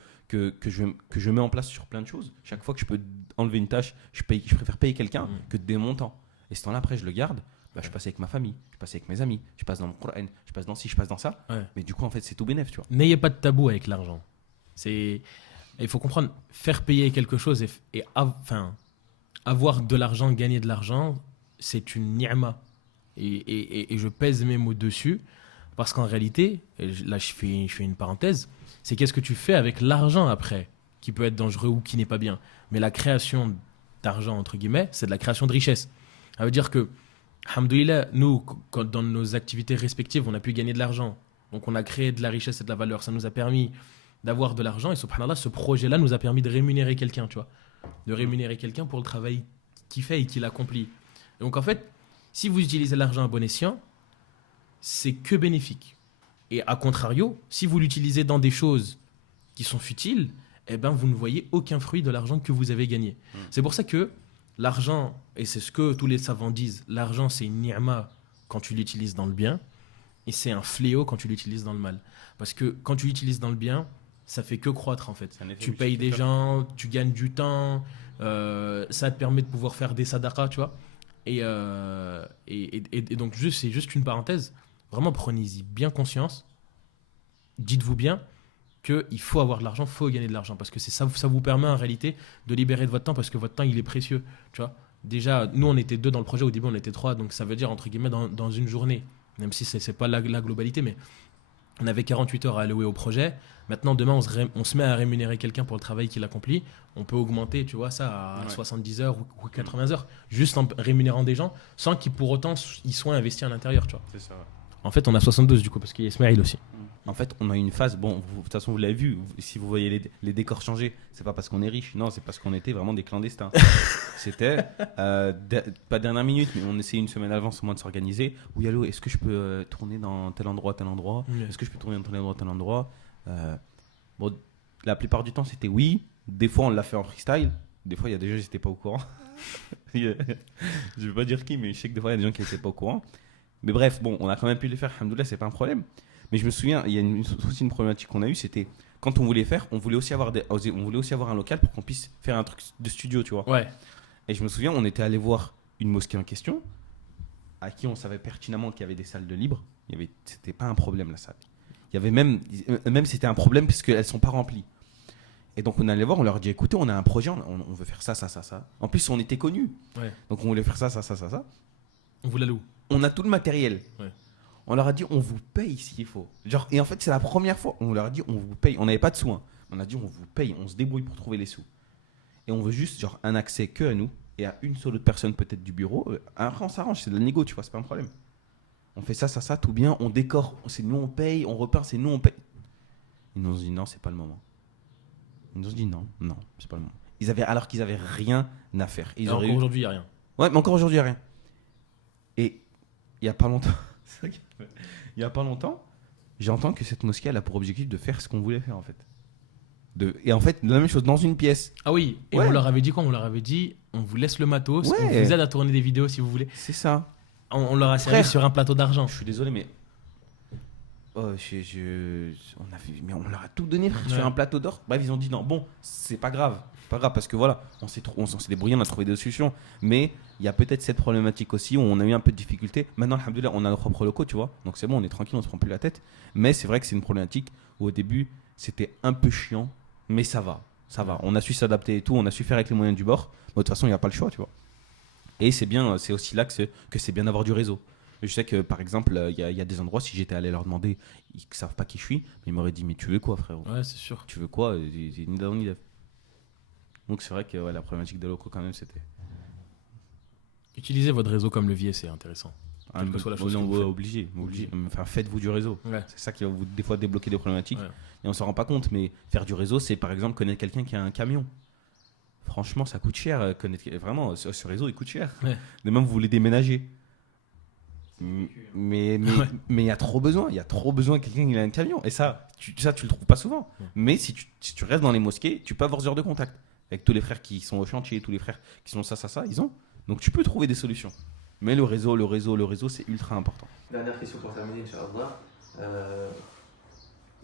je mets en place sur plein de choses. Chaque fois que je peux enlever une tâche, je préfère payer quelqu'un que de donner mon temps. Et ce temps-là, après, je le garde. Bah, je passe avec ma famille, je passe avec mes amis, je passe dans mon Coran, je passe dans ci, je passe dans ça. Ouais. Mais du coup, en fait, c'est tout bénef, tu vois. n'ayez pas de tabou avec l'argent. Il faut comprendre, faire payer quelque chose avoir de l'argent, gagner de l'argent, c'est une ni'ma. Et je pèse mes mots dessus. Parce qu'en réalité, et là je fais une parenthèse, c'est qu'est-ce que tu fais avec l'argent après, qui peut être dangereux ou qui n'est pas bien. Mais la création d'argent, entre guillemets, c'est de la création de richesse. Ça veut dire que, alhamdoulilah, nous, quand dans nos activités respectives, on a pu gagner de l'argent. Donc on a créé de la richesse et de la valeur. Ça nous a permis d'avoir de l'argent. Et subhanallah, ce projet-là nous a permis de rémunérer quelqu'un, tu vois. De rémunérer quelqu'un pour le travail qu'il fait et qu'il accomplit. Donc en fait, si vous utilisez l'argent à bon escient, c'est que bénéfique. Et à contrario, si vous l'utilisez dans des choses qui sont futiles, eh ben vous ne voyez aucun fruit de l'argent que vous avez gagné. C'est pour ça que l'argent, et c'est ce que tous les savants disent, l'argent c'est une ni'ma quand tu l'utilises dans le bien, et c'est un fléau quand tu l'utilises dans le mal. Parce que quand tu l'utilises dans le bien, ça fait que croître en fait. Tu payes des gens, tu gagnes du temps, ça te permet de pouvoir faire des sadaqas, tu vois. Et donc c'est juste une parenthèse. Vraiment, prenez-y bien conscience. Dites-vous bien qu'il faut avoir de l'argent, il faut gagner de l'argent. Parce que ça vous permet en réalité de libérer de votre temps parce que votre temps, il est précieux. Tu vois. Déjà, nous, on était 2 dans le projet. Au début, on était 3. Donc, ça veut dire, entre guillemets, dans une journée, même si ce n'est pas la globalité, mais on avait 48 heures à allouer au projet. Maintenant, demain, on se met à rémunérer quelqu'un pour le travail qu'il accomplit. On peut augmenter, tu vois, ça à 70 heures ou 80 heures, juste en rémunérant des gens, sans qu'ils pour autant ils soient investis à l'intérieur, tu vois. C'est ça. En fait, on a 72 du coup, parce qu'il y a Ismaël aussi. En fait, on a une phase, bon, de toute façon, vous l'avez vu, si vous voyez les décors changer, c'est pas parce qu'on est riche, non, c'est parce qu'on était vraiment des clandestins. C'était, pas dernière minute, mais on essayait une semaine à l'avance au moins de s'organiser. Oui, allô, est-ce que je peux tourner dans tel endroit, tel endroit ? Est-ce que je peux tourner dans tel endroit, tel endroit ? Bon, la plupart du temps, c'était oui. Des fois, on l'a fait en freestyle. Des fois, il y a des gens qui n'étaient pas au courant. Je vais pas dire qui, mais je sais que des fois, il y a des gens qui n'étaient pas au courant. Mais bref, bon, on a quand même pu les faire, alhamdoulilah, c'est pas un problème. Mais je me souviens, il y a aussi une problématique qu'on a eue, c'était quand on voulait faire, on voulait aussi avoir un local pour qu'on puisse faire un truc de studio, tu vois. Ouais. Et je me souviens, on était allé voir une mosquée en question, à qui on savait pertinemment qu'il y avait des salles de libre. C'était pas un problème la salle. Il y avait même c'était un problème parce qu'elles sont pas remplies. Et donc on allait voir, on leur dit écoutez, on a un projet, on veut faire ça. En plus on était connus. Ouais. Donc on voulait faire ça. On vous la loue. On a tout le matériel. Ouais. On leur a dit on vous paye s'il faut. Genre, et en fait c'est la première fois, on leur a dit on vous paye. On n'avait pas de sous. Hein. On a dit on vous paye, on se débrouille pour trouver les sous. Et on veut juste genre un accès que à nous et à une seule autre personne peut-être du bureau. Après on s'arrange, c'est de la négo, tu vois, c'est pas un problème. On fait ça, tout bien, on décore, c'est nous on paye, on repeint, c'est nous on paye. Ils nous ont dit non, c'est pas le moment. Ils nous ont dit non, c'est pas le moment. Alors qu'ils avaient rien à faire. Alors qu'aujourd'hui, il n'y a rien. Ouais, mais encore aujourd'hui, il n'y a rien. Et il n'y a pas longtemps, il y a pas longtemps, j'entends que cette mosquée elle a pour objectif de faire ce qu'on voulait faire en fait. Et en fait, la même chose dans une pièce. Ah oui, et Ouais. on leur avait dit quoi? On leur avait dit, on vous laisse le matos, Ouais. on vous aide à tourner des vidéos si vous voulez. C'est ça. On leur a servi Frère. sur un plateau d'argent. Je suis désolé, mais. Oh, mais on leur a tout donné frère, sur Ouais. un plateau d'or. Bref, ils ont dit non. Bon, c'est pas grave. Pas grave parce que voilà, on s'est débrouillé, on a trouvé des solutions. Mais il y a peut-être cette problématique aussi où on a eu un peu de difficulté. Maintenant, alhamdoulilah, on a nos propres locaux, tu vois. Donc c'est bon, on est tranquille, on se prend plus la tête. Mais c'est vrai que c'est une problématique où au début, c'était un peu chiant. Mais ça va. On a su s'adapter et tout. On a su faire avec les moyens du bord. Mais de toute façon, il n'y a pas le choix, tu vois. Et c'est bien, c'est aussi là que c'est bien d'avoir du réseau. Je sais que par exemple, il y a des endroits, si j'étais allé leur demander, ils ne savent pas qui je suis, mais ils m'auraient dit mais tu veux quoi frérot? Ouais, c'est sûr. Tu veux quoi? Ni d'avant ni d'avant. Donc c'est vrai que ouais, la problématique des locaux quand même c'était Utilisez votre réseau comme levier, c'est intéressant. Quelle que soit la chose que vous faites. obligé. Enfin, faites-vous du réseau. Ouais. C'est ça qui va vous des fois débloquer des problématiques. Ouais. Et on s'en rend pas compte, mais faire du réseau, c'est par exemple connaître quelqu'un qui a un camion. Franchement, ça coûte cher. Vraiment, ce réseau, il coûte cher. Ouais. Mais même vous voulez déménager. Mais Ouais. il y a trop besoin. Il y a trop besoin de quelqu'un qui a un camion. Et ça, tu le trouves pas souvent. Ouais. Mais si tu restes dans les mosquées, tu peux avoir ce genre de contact. Avec tous les frères qui sont au chantier, tous les frères qui sont ça, ils ont. Donc tu peux trouver des solutions. Mais le réseau, c'est ultra important. Dernière question pour terminer, Inch'Allah.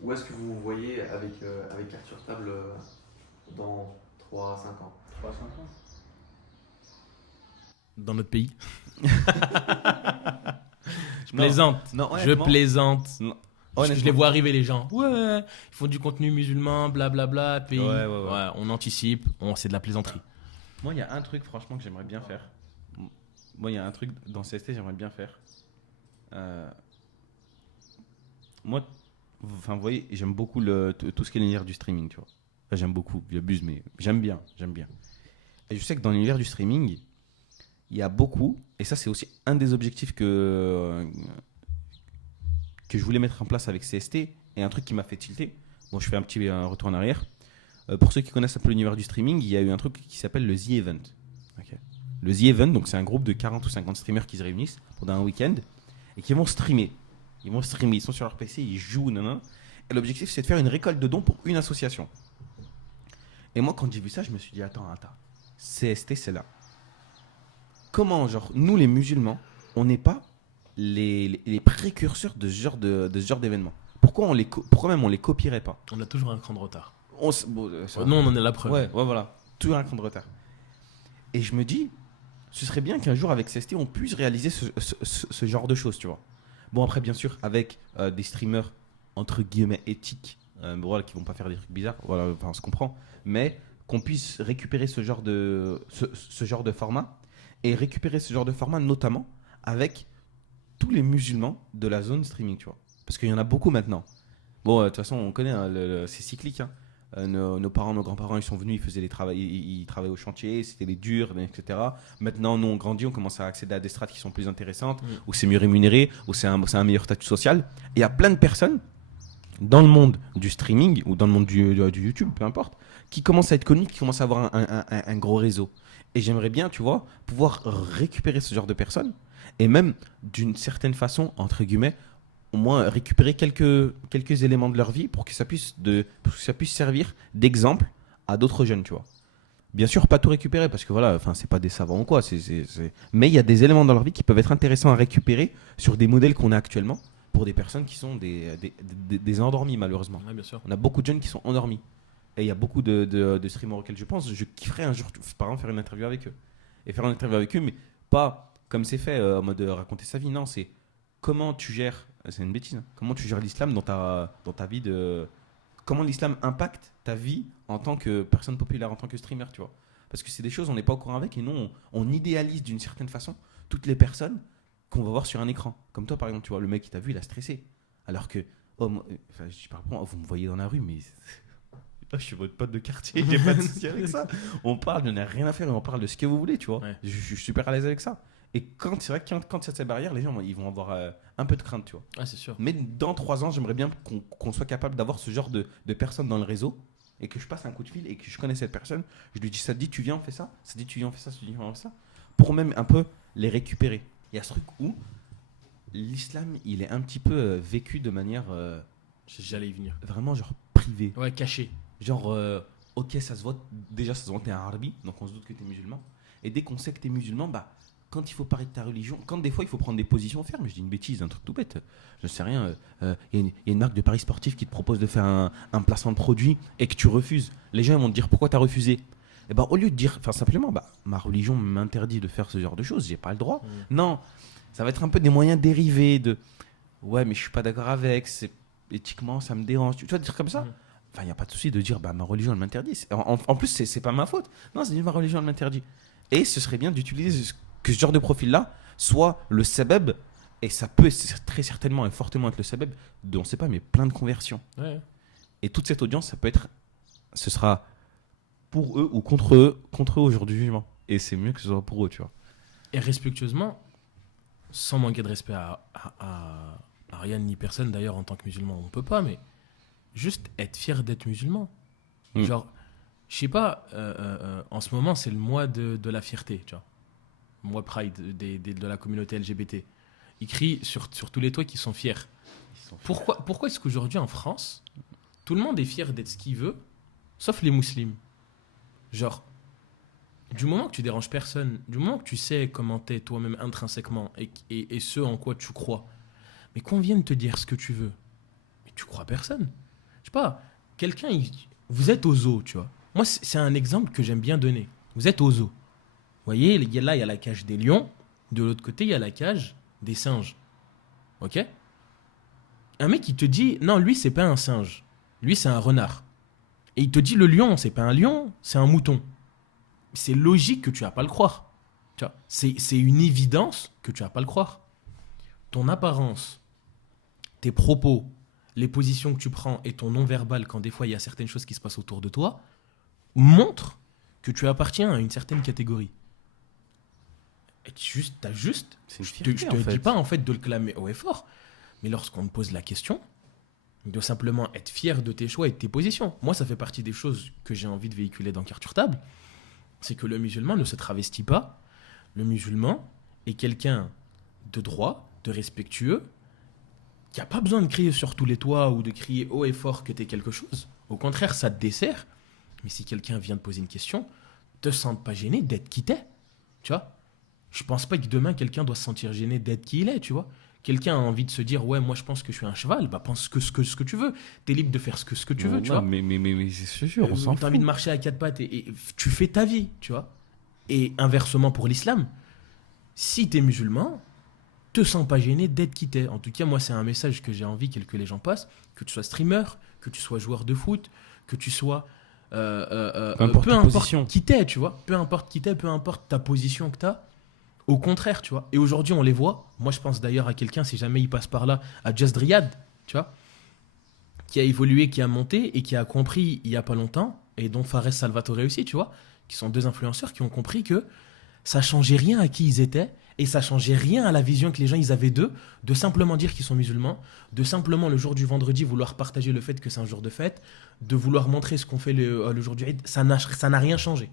Où est-ce que vous vous voyez avec Carte sur Table dans 3 à 5 ans? Dans notre pays. Je plaisante. Non, Je honnêtement, plaisante. non. Je Honnêtement. les vois arriver les gens. Ouais, ils font du contenu musulman, blablabla, pays. Ouais. On anticipe, c'est de la plaisanterie. Moi, il y a un truc, franchement, que j'aimerais bien faire. Moi, il y a un truc dans CST, j'aimerais bien faire. Moi, enfin, vous voyez, j'aime beaucoup tout ce qui est l'univers du streaming, tu vois. Enfin, j'aime beaucoup, j'abuse, mais j'aime bien. Et je sais que dans l'univers du streaming, il y a beaucoup, et ça, c'est aussi un des objectifs que je voulais mettre en place avec CST, et un truc qui m'a fait tilter. Bon, je fais un petit retour en arrière. Pour ceux qui connaissent un peu l'univers du streaming, il y a eu un truc qui s'appelle le The Event. Ok. Le The Event, donc c'est un groupe de 40 ou 50 streamers qui se réunissent pendant un week-end et qui vont streamer. Ils sont sur leur PC, ils jouent, nanana. Et l'objectif, c'est de faire une récolte de dons pour une association. Et moi, quand j'ai vu ça, je me suis dit, attends. CST, c'est là. Comment, genre, nous les musulmans, on n'est pas les précurseurs de ce genre d'événements? Pourquoi même on les copierait pas? On a toujours un cran de retard. Ça- Non, on en est la preuve. Ouais, voilà. Toujours un cran de retard. Et je me dis, ce serait bien qu'un jour avec CST, on puisse réaliser ce genre de choses, tu vois. Bon, après, bien sûr, avec des streamers, entre guillemets, éthiques, voilà, qui vont pas faire des trucs bizarres, voilà, enfin, on se comprend, mais qu'on puisse récupérer ce genre de format, et récupérer ce genre de format notamment avec tous les musulmans de la zone streaming, tu vois. Parce qu'il y en a beaucoup maintenant. Bon, de toute façon, on connaît, hein, c'est cyclique, hein. Nos parents, nos grands-parents, ils sont venus, ils travaillaient au chantier, c'était les durs, etc. Maintenant, nous, on grandit, on commence à accéder à des strates qui sont plus intéressantes, où c'est mieux rémunéré, où c'est un meilleur statut social. Et il y a plein de personnes dans le monde du streaming ou dans le monde du YouTube, peu importe, qui commencent à être connues, qui commencent à avoir un gros réseau. Et j'aimerais bien, tu vois, pouvoir récupérer ce genre de personnes et même, d'une certaine façon, entre guillemets, au moins récupérer quelques éléments de leur vie pour que ça puisse servir d'exemple à d'autres jeunes, tu vois. Bien sûr, pas tout récupérer parce que voilà, enfin, c'est pas des savants ou quoi. Mais il y a des éléments dans leur vie qui peuvent être intéressants à récupérer sur des modèles qu'on a actuellement pour des personnes qui sont des endormis, malheureusement. Ouais, bien sûr. On a beaucoup de jeunes qui sont endormis. Et il y a beaucoup de streamers auxquels je pense. Je kifferais un jour, par exemple, faire une interview avec eux. Et faire une interview avec eux, mais Pas comme c'est fait, en mode raconter sa vie. Non, c'est comment tu gères, c'est une bêtise, hein, comment tu gères l'islam dans ta vie de. Comment l'islam impacte ta vie en tant que personne populaire, en tant que streamer, tu vois. Parce que c'est des choses, on n'est pas au courant avec, et nous, on idéalise d'une certaine façon toutes les personnes qu'on va voir sur un écran. Comme toi, par exemple, tu vois, le mec qui t'a vu, il a stressé. Alors que, enfin, je parle pas, vous me voyez dans la rue, mais je suis votre pote de quartier, j'ai pas de souci avec ça. On parle, on n'a rien à faire, on parle de ce que vous voulez, tu vois. Ouais. Je suis super à l'aise avec ça. Et c'est vrai que quand il y a cette barrière, les gens, ils vont avoir un peu de crainte, tu vois. Ah, c'est sûr. Mais dans 3 ans, j'aimerais bien qu'on soit capable d'avoir ce genre de personnes dans le réseau et que je passe un coup de fil et que je connais cette personne. Je lui dis, ça te dit, tu viens, on fait ça. Ça te dit, tu viens, on fait ça. Ça te dit, on fait ça. Pour même un peu les récupérer. Il y a ce truc où l'islam, il est un petit peu vécu de manière J'allais y venir. vraiment genre privée. Ouais, caché. Genre, ok, ça se voit. Déjà, ça se voit que t'es un arabi, donc on se doute que t'es musulman. Et dès qu'on sait que t'es musulman, bah, quand il faut parler de ta religion, quand des fois il faut prendre des positions fermes, je dis une bêtise, un truc tout bête, je sais rien, il y a une marque de paris sportif qui te propose de faire un placement de produit et que tu refuses. Les gens ils vont te dire pourquoi t'as refusé. Et bah, au lieu de dire, enfin simplement, bah, ma religion m'interdit de faire ce genre de choses, j'ai pas le droit. Non, ça va être un peu des moyens dérivés de ouais, mais je suis pas d'accord avec, éthiquement ça me dérange. Tu vois, des trucs comme ça. Enfin, il n'y a pas de souci de dire bah, ma religion elle m'interdit. En plus, c'est pas ma faute. Non, c'est ma religion elle m'interdit. Et ce serait bien d'utiliser que ce genre de profil-là soit le sabab, et ça peut très certainement et fortement être le sabab de, on sait pas, mais plein de conversions. Ouais. Et toute cette audience, ça peut être, ce sera pour eux ou contre eux au jour du jugement. Et c'est mieux que ce soit pour eux, tu vois. Et respectueusement, sans manquer de respect à rien ni personne d'ailleurs en tant que musulman, on peut pas, mais juste être fier d'être musulman. Genre, je sais pas, en ce moment c'est le mois de la fierté, tu vois. Mois Pride de la communauté LGBT. Ils crient sur tous les toits qu'ils sont fiers. Pourquoi est-ce qu'aujourd'hui en France, tout le monde est fier d'être ce qu'il veut, sauf les musulmans? Genre, du moment que tu déranges personne, du moment que tu sais comment t'es toi-même intrinsèquement et ce en quoi tu crois, mais qu'on vienne te dire ce que tu veux, mais tu crois personne. Je sais pas, vous êtes au zoo, tu vois. Moi, c'est un exemple que j'aime bien donner. Vous êtes au zoo. Vous voyez, là, il y a la cage des lions. De l'autre côté, il y a la cage des singes. Ok? Un mec, il te dit, non, lui, c'est pas un singe. Lui, c'est un renard. Et il te dit, le lion, c'est pas un lion, c'est un mouton. C'est logique que tu vas pas le croire. Tu vois? C'est une évidence que tu vas pas le croire. Ton apparence, tes propos, les positions que tu prends et ton non-verbal, quand des fois il y a certaines choses qui se passent autour de toi, montrent que tu appartiens à une certaine catégorie. Et t'as juste, C'est une je fierté, te en fait. dis pas en fait de le clamer haut et fort, mais lorsqu'on te pose la question, de simplement être fier de tes choix et de tes positions. Moi, ça fait partie des choses que j'ai envie de véhiculer dans Carte sur Table, c'est que le musulman ne se travestit pas. Le musulman est quelqu'un de droit, de respectueux, qui n'a pas besoin de crier sur tous les toits ou de crier haut et fort que tu es quelque chose. Au contraire, ça te dessert. Mais si quelqu'un vient te poser une question, te sente pas gêné d'être qui t'es. Tu vois? Je pense pas que demain, quelqu'un doit se sentir gêné d'être qui il est, tu vois? Quelqu'un a envie de se dire, ouais, moi je pense que je suis un cheval, bah pense ce que tu veux. T'es libre de faire ce que tu veux, tu vois? Mais c'est sûr, on s'en T'as envie de marcher à quatre pattes et tu fais ta vie, tu vois? Et inversement pour l'islam, si t'es musulman, te sens pas gêné d'être qui t'es. En tout cas, moi, c'est un message que j'ai envie que les gens passent, que tu sois streamer, que tu sois joueur de foot, que tu sois peu importe position. qui t'es, tu vois. Peu importe qui t'es, peu importe ta position que t'as. Au contraire, tu vois. Et aujourd'hui, on les voit. Moi, je pense d'ailleurs à quelqu'un, si jamais il passe par là, à Just Riyad, tu vois, qui a évolué, qui a monté et qui a compris il y a pas longtemps, et dont Fares Salvatore aussi, tu vois, qui sont deux influenceurs qui ont compris que ça changeait rien à qui ils étaient et ça changeait rien à la vision que les gens ils avaient d'eux, de simplement dire qu'ils sont musulmans, de simplement le jour du vendredi vouloir partager le fait que c'est un jour de fête, de vouloir montrer ce qu'on fait le jour du Eid. Ça n'a rien changé.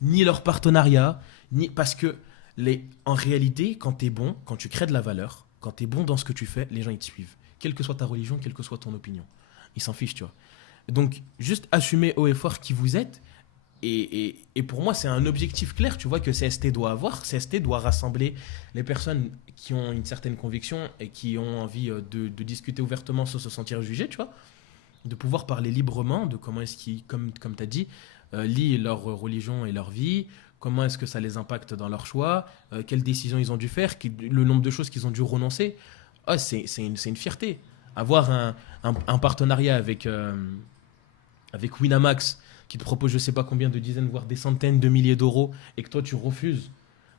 Ni leur partenariat, ni parce que en réalité, quand t'es bon, quand tu crées de la valeur, quand t'es bon dans ce que tu fais, les gens ils te suivent. Quelle que soit ta religion, quelle que soit ton opinion. Ils s'en fichent, tu vois. Donc, juste assumer haut et fort qui vous êtes. Et pour moi, c'est un objectif clair, tu vois, que CST doit avoir. CST doit rassembler les personnes qui ont une certaine conviction et qui ont envie de discuter ouvertement sans se sentir jugées, tu vois. De pouvoir parler librement de comment est-ce qu'ils, comme tu as dit, lient leur religion et leur vie, comment est-ce que ça les impacte dans leur choix, quelles décisions ils ont dû faire, le nombre de choses qu'ils ont dû renoncer. Ah, c'est une fierté. Avoir un partenariat avec Winamax qui te propose je sais pas combien de dizaines, voire des centaines de milliers d'euros et que toi tu refuses,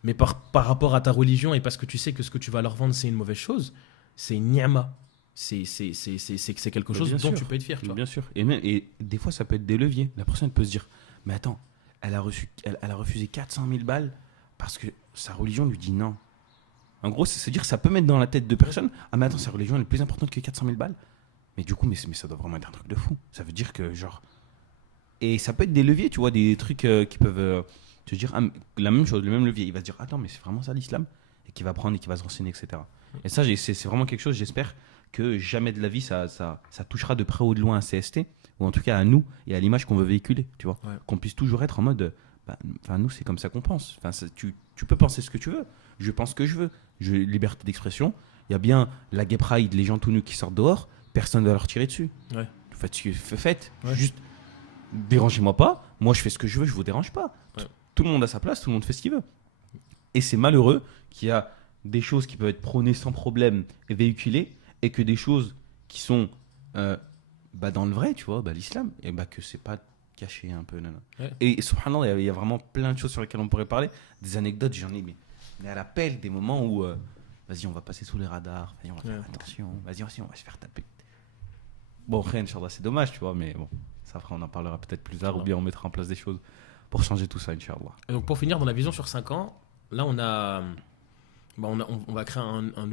mais par rapport à ta religion et parce que tu sais que ce que tu vas leur vendre c'est une mauvaise chose, c'est une ni'ma. C'est quelque chose Bien dont sûr. tu peux être fier. Tu vois. Bien sûr. Et des fois, ça peut être des leviers. La personne peut se dire, mais attends, elle a refusé 400 000 balles parce que sa religion lui dit non. En gros, c'est-à-dire que ça peut mettre dans la tête de personnes, ah mais attends, sa religion elle est plus importante que 400 000 balles. Mais du coup, mais ça doit vraiment être un truc de fou. Ça veut dire que genre... Et ça peut être des leviers, tu vois, des trucs qui peuvent te dire, ah, la même chose, le même levier. Il va se dire, attends, mais c'est vraiment ça l'islam? Et qui va prendre et qui va se renseigner, etc. Et ça, c'est vraiment quelque chose, j'espère que jamais de la vie ça touchera de près ou de loin un CST, ou en tout cas à nous et à l'image qu'on veut véhiculer, tu vois. Ouais. Qu'on puisse toujours être en mode, nous c'est comme ça qu'on pense. Tu peux penser ce que tu veux, je pense ce que je veux. Liberté d'expression, il y a bien la gay pride, les gens tout nus qui sortent dehors, personne ne va leur tirer dessus. Ouais. Faites ce que faites, Ouais. juste dérangez-moi pas, moi je fais ce que je veux, je vous dérange pas. Ouais. Tout le monde a sa place, tout le monde fait ce qu'il veut. Et c'est malheureux qu'il y a des choses qui peuvent être prônées sans problème et véhiculées, et que des choses qui sont dans le vrai, tu vois, l'islam, et que c'est pas caché un peu. Non, non. Ouais. Et subhanallah, il y a vraiment plein de choses sur lesquelles on pourrait parler, des anecdotes, j'en ai, mais à l'appel, des moments où, vas-y, on va passer sous les radars, vas-y, on va faire attention, vas-y, on va se faire taper. Bon, rien, Inch'Allah, c'est dommage, tu vois, mais bon, ça après, on en parlera peut-être plus tard, ou bien on mettra en place des choses pour changer tout ça, Inch'Allah. Et donc pour finir, dans la vision sur 5 ans, là on va créer du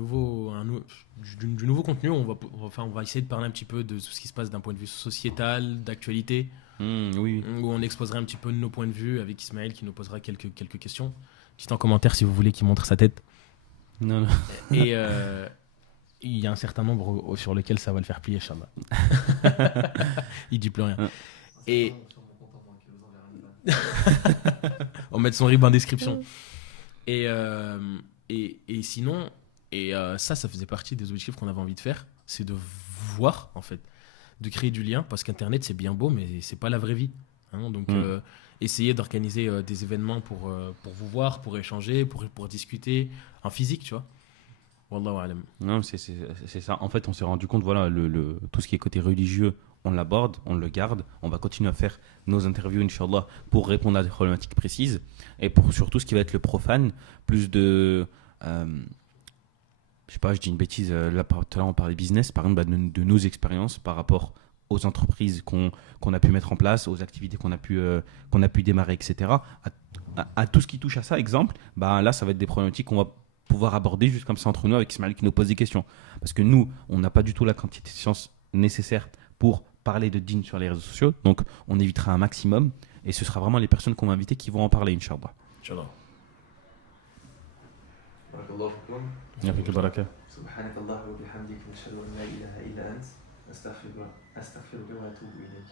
nouveau contenu. On va essayer de parler un petit peu de ce qui se passe d'un point de vue sociétal, d'actualité, Oui. où on exposerait un petit peu nos points de vue avec Ismaël qui nous posera quelques questions. Dites en commentaire si vous voulez qu'il montre sa tête. Non, non. Et il y a un certain nombre sur lesquels ça va le faire plier, Inch'Allah. Il dit plus rien. Et on met son RIB en description. Et sinon, ça faisait partie des objectifs qu'on avait envie de faire, c'est de voir, en fait, de créer du lien, parce qu'Internet, c'est bien beau, mais c'est pas la vraie vie. Hein, donc, essayer d'organiser des événements pour vous voir, pour échanger, pour discuter en physique, tu vois. Wallahu alam. Non, c'est ça. En fait, on s'est rendu compte, voilà, tout ce qui est côté religieux, on l'aborde, on le garde. On va continuer à faire nos interviews, Inch'Allah, pour répondre à des problématiques précises. Et pour surtout ce qui va être le profane, plus de... je sais pas, je dis une bêtise, là, tout à l'heure, on parlait business, par exemple, de nos expériences par rapport aux entreprises qu'on a pu mettre en place, aux activités qu'on a pu démarrer, etc. À tout ce qui touche à ça, exemple, là, ça va être des problématiques qu'on va pouvoir aborder juste comme ça entre nous avec Ismaël qui nous pose des questions. Parce que nous, on n'a pas du tout la quantité de science nécessaire pour parler de dîn sur les réseaux sociaux. Donc, on évitera un maximum. Et ce sera vraiment les personnes qu'on va inviter qui vont en parler, Inch'Allah. Inch'Allah. Barakallahu fikum. Yafik al-baraka. سبحانك اللهم وبحمدك نشهد أن لا إله إلا أنت نستغفرك ونتوب إليك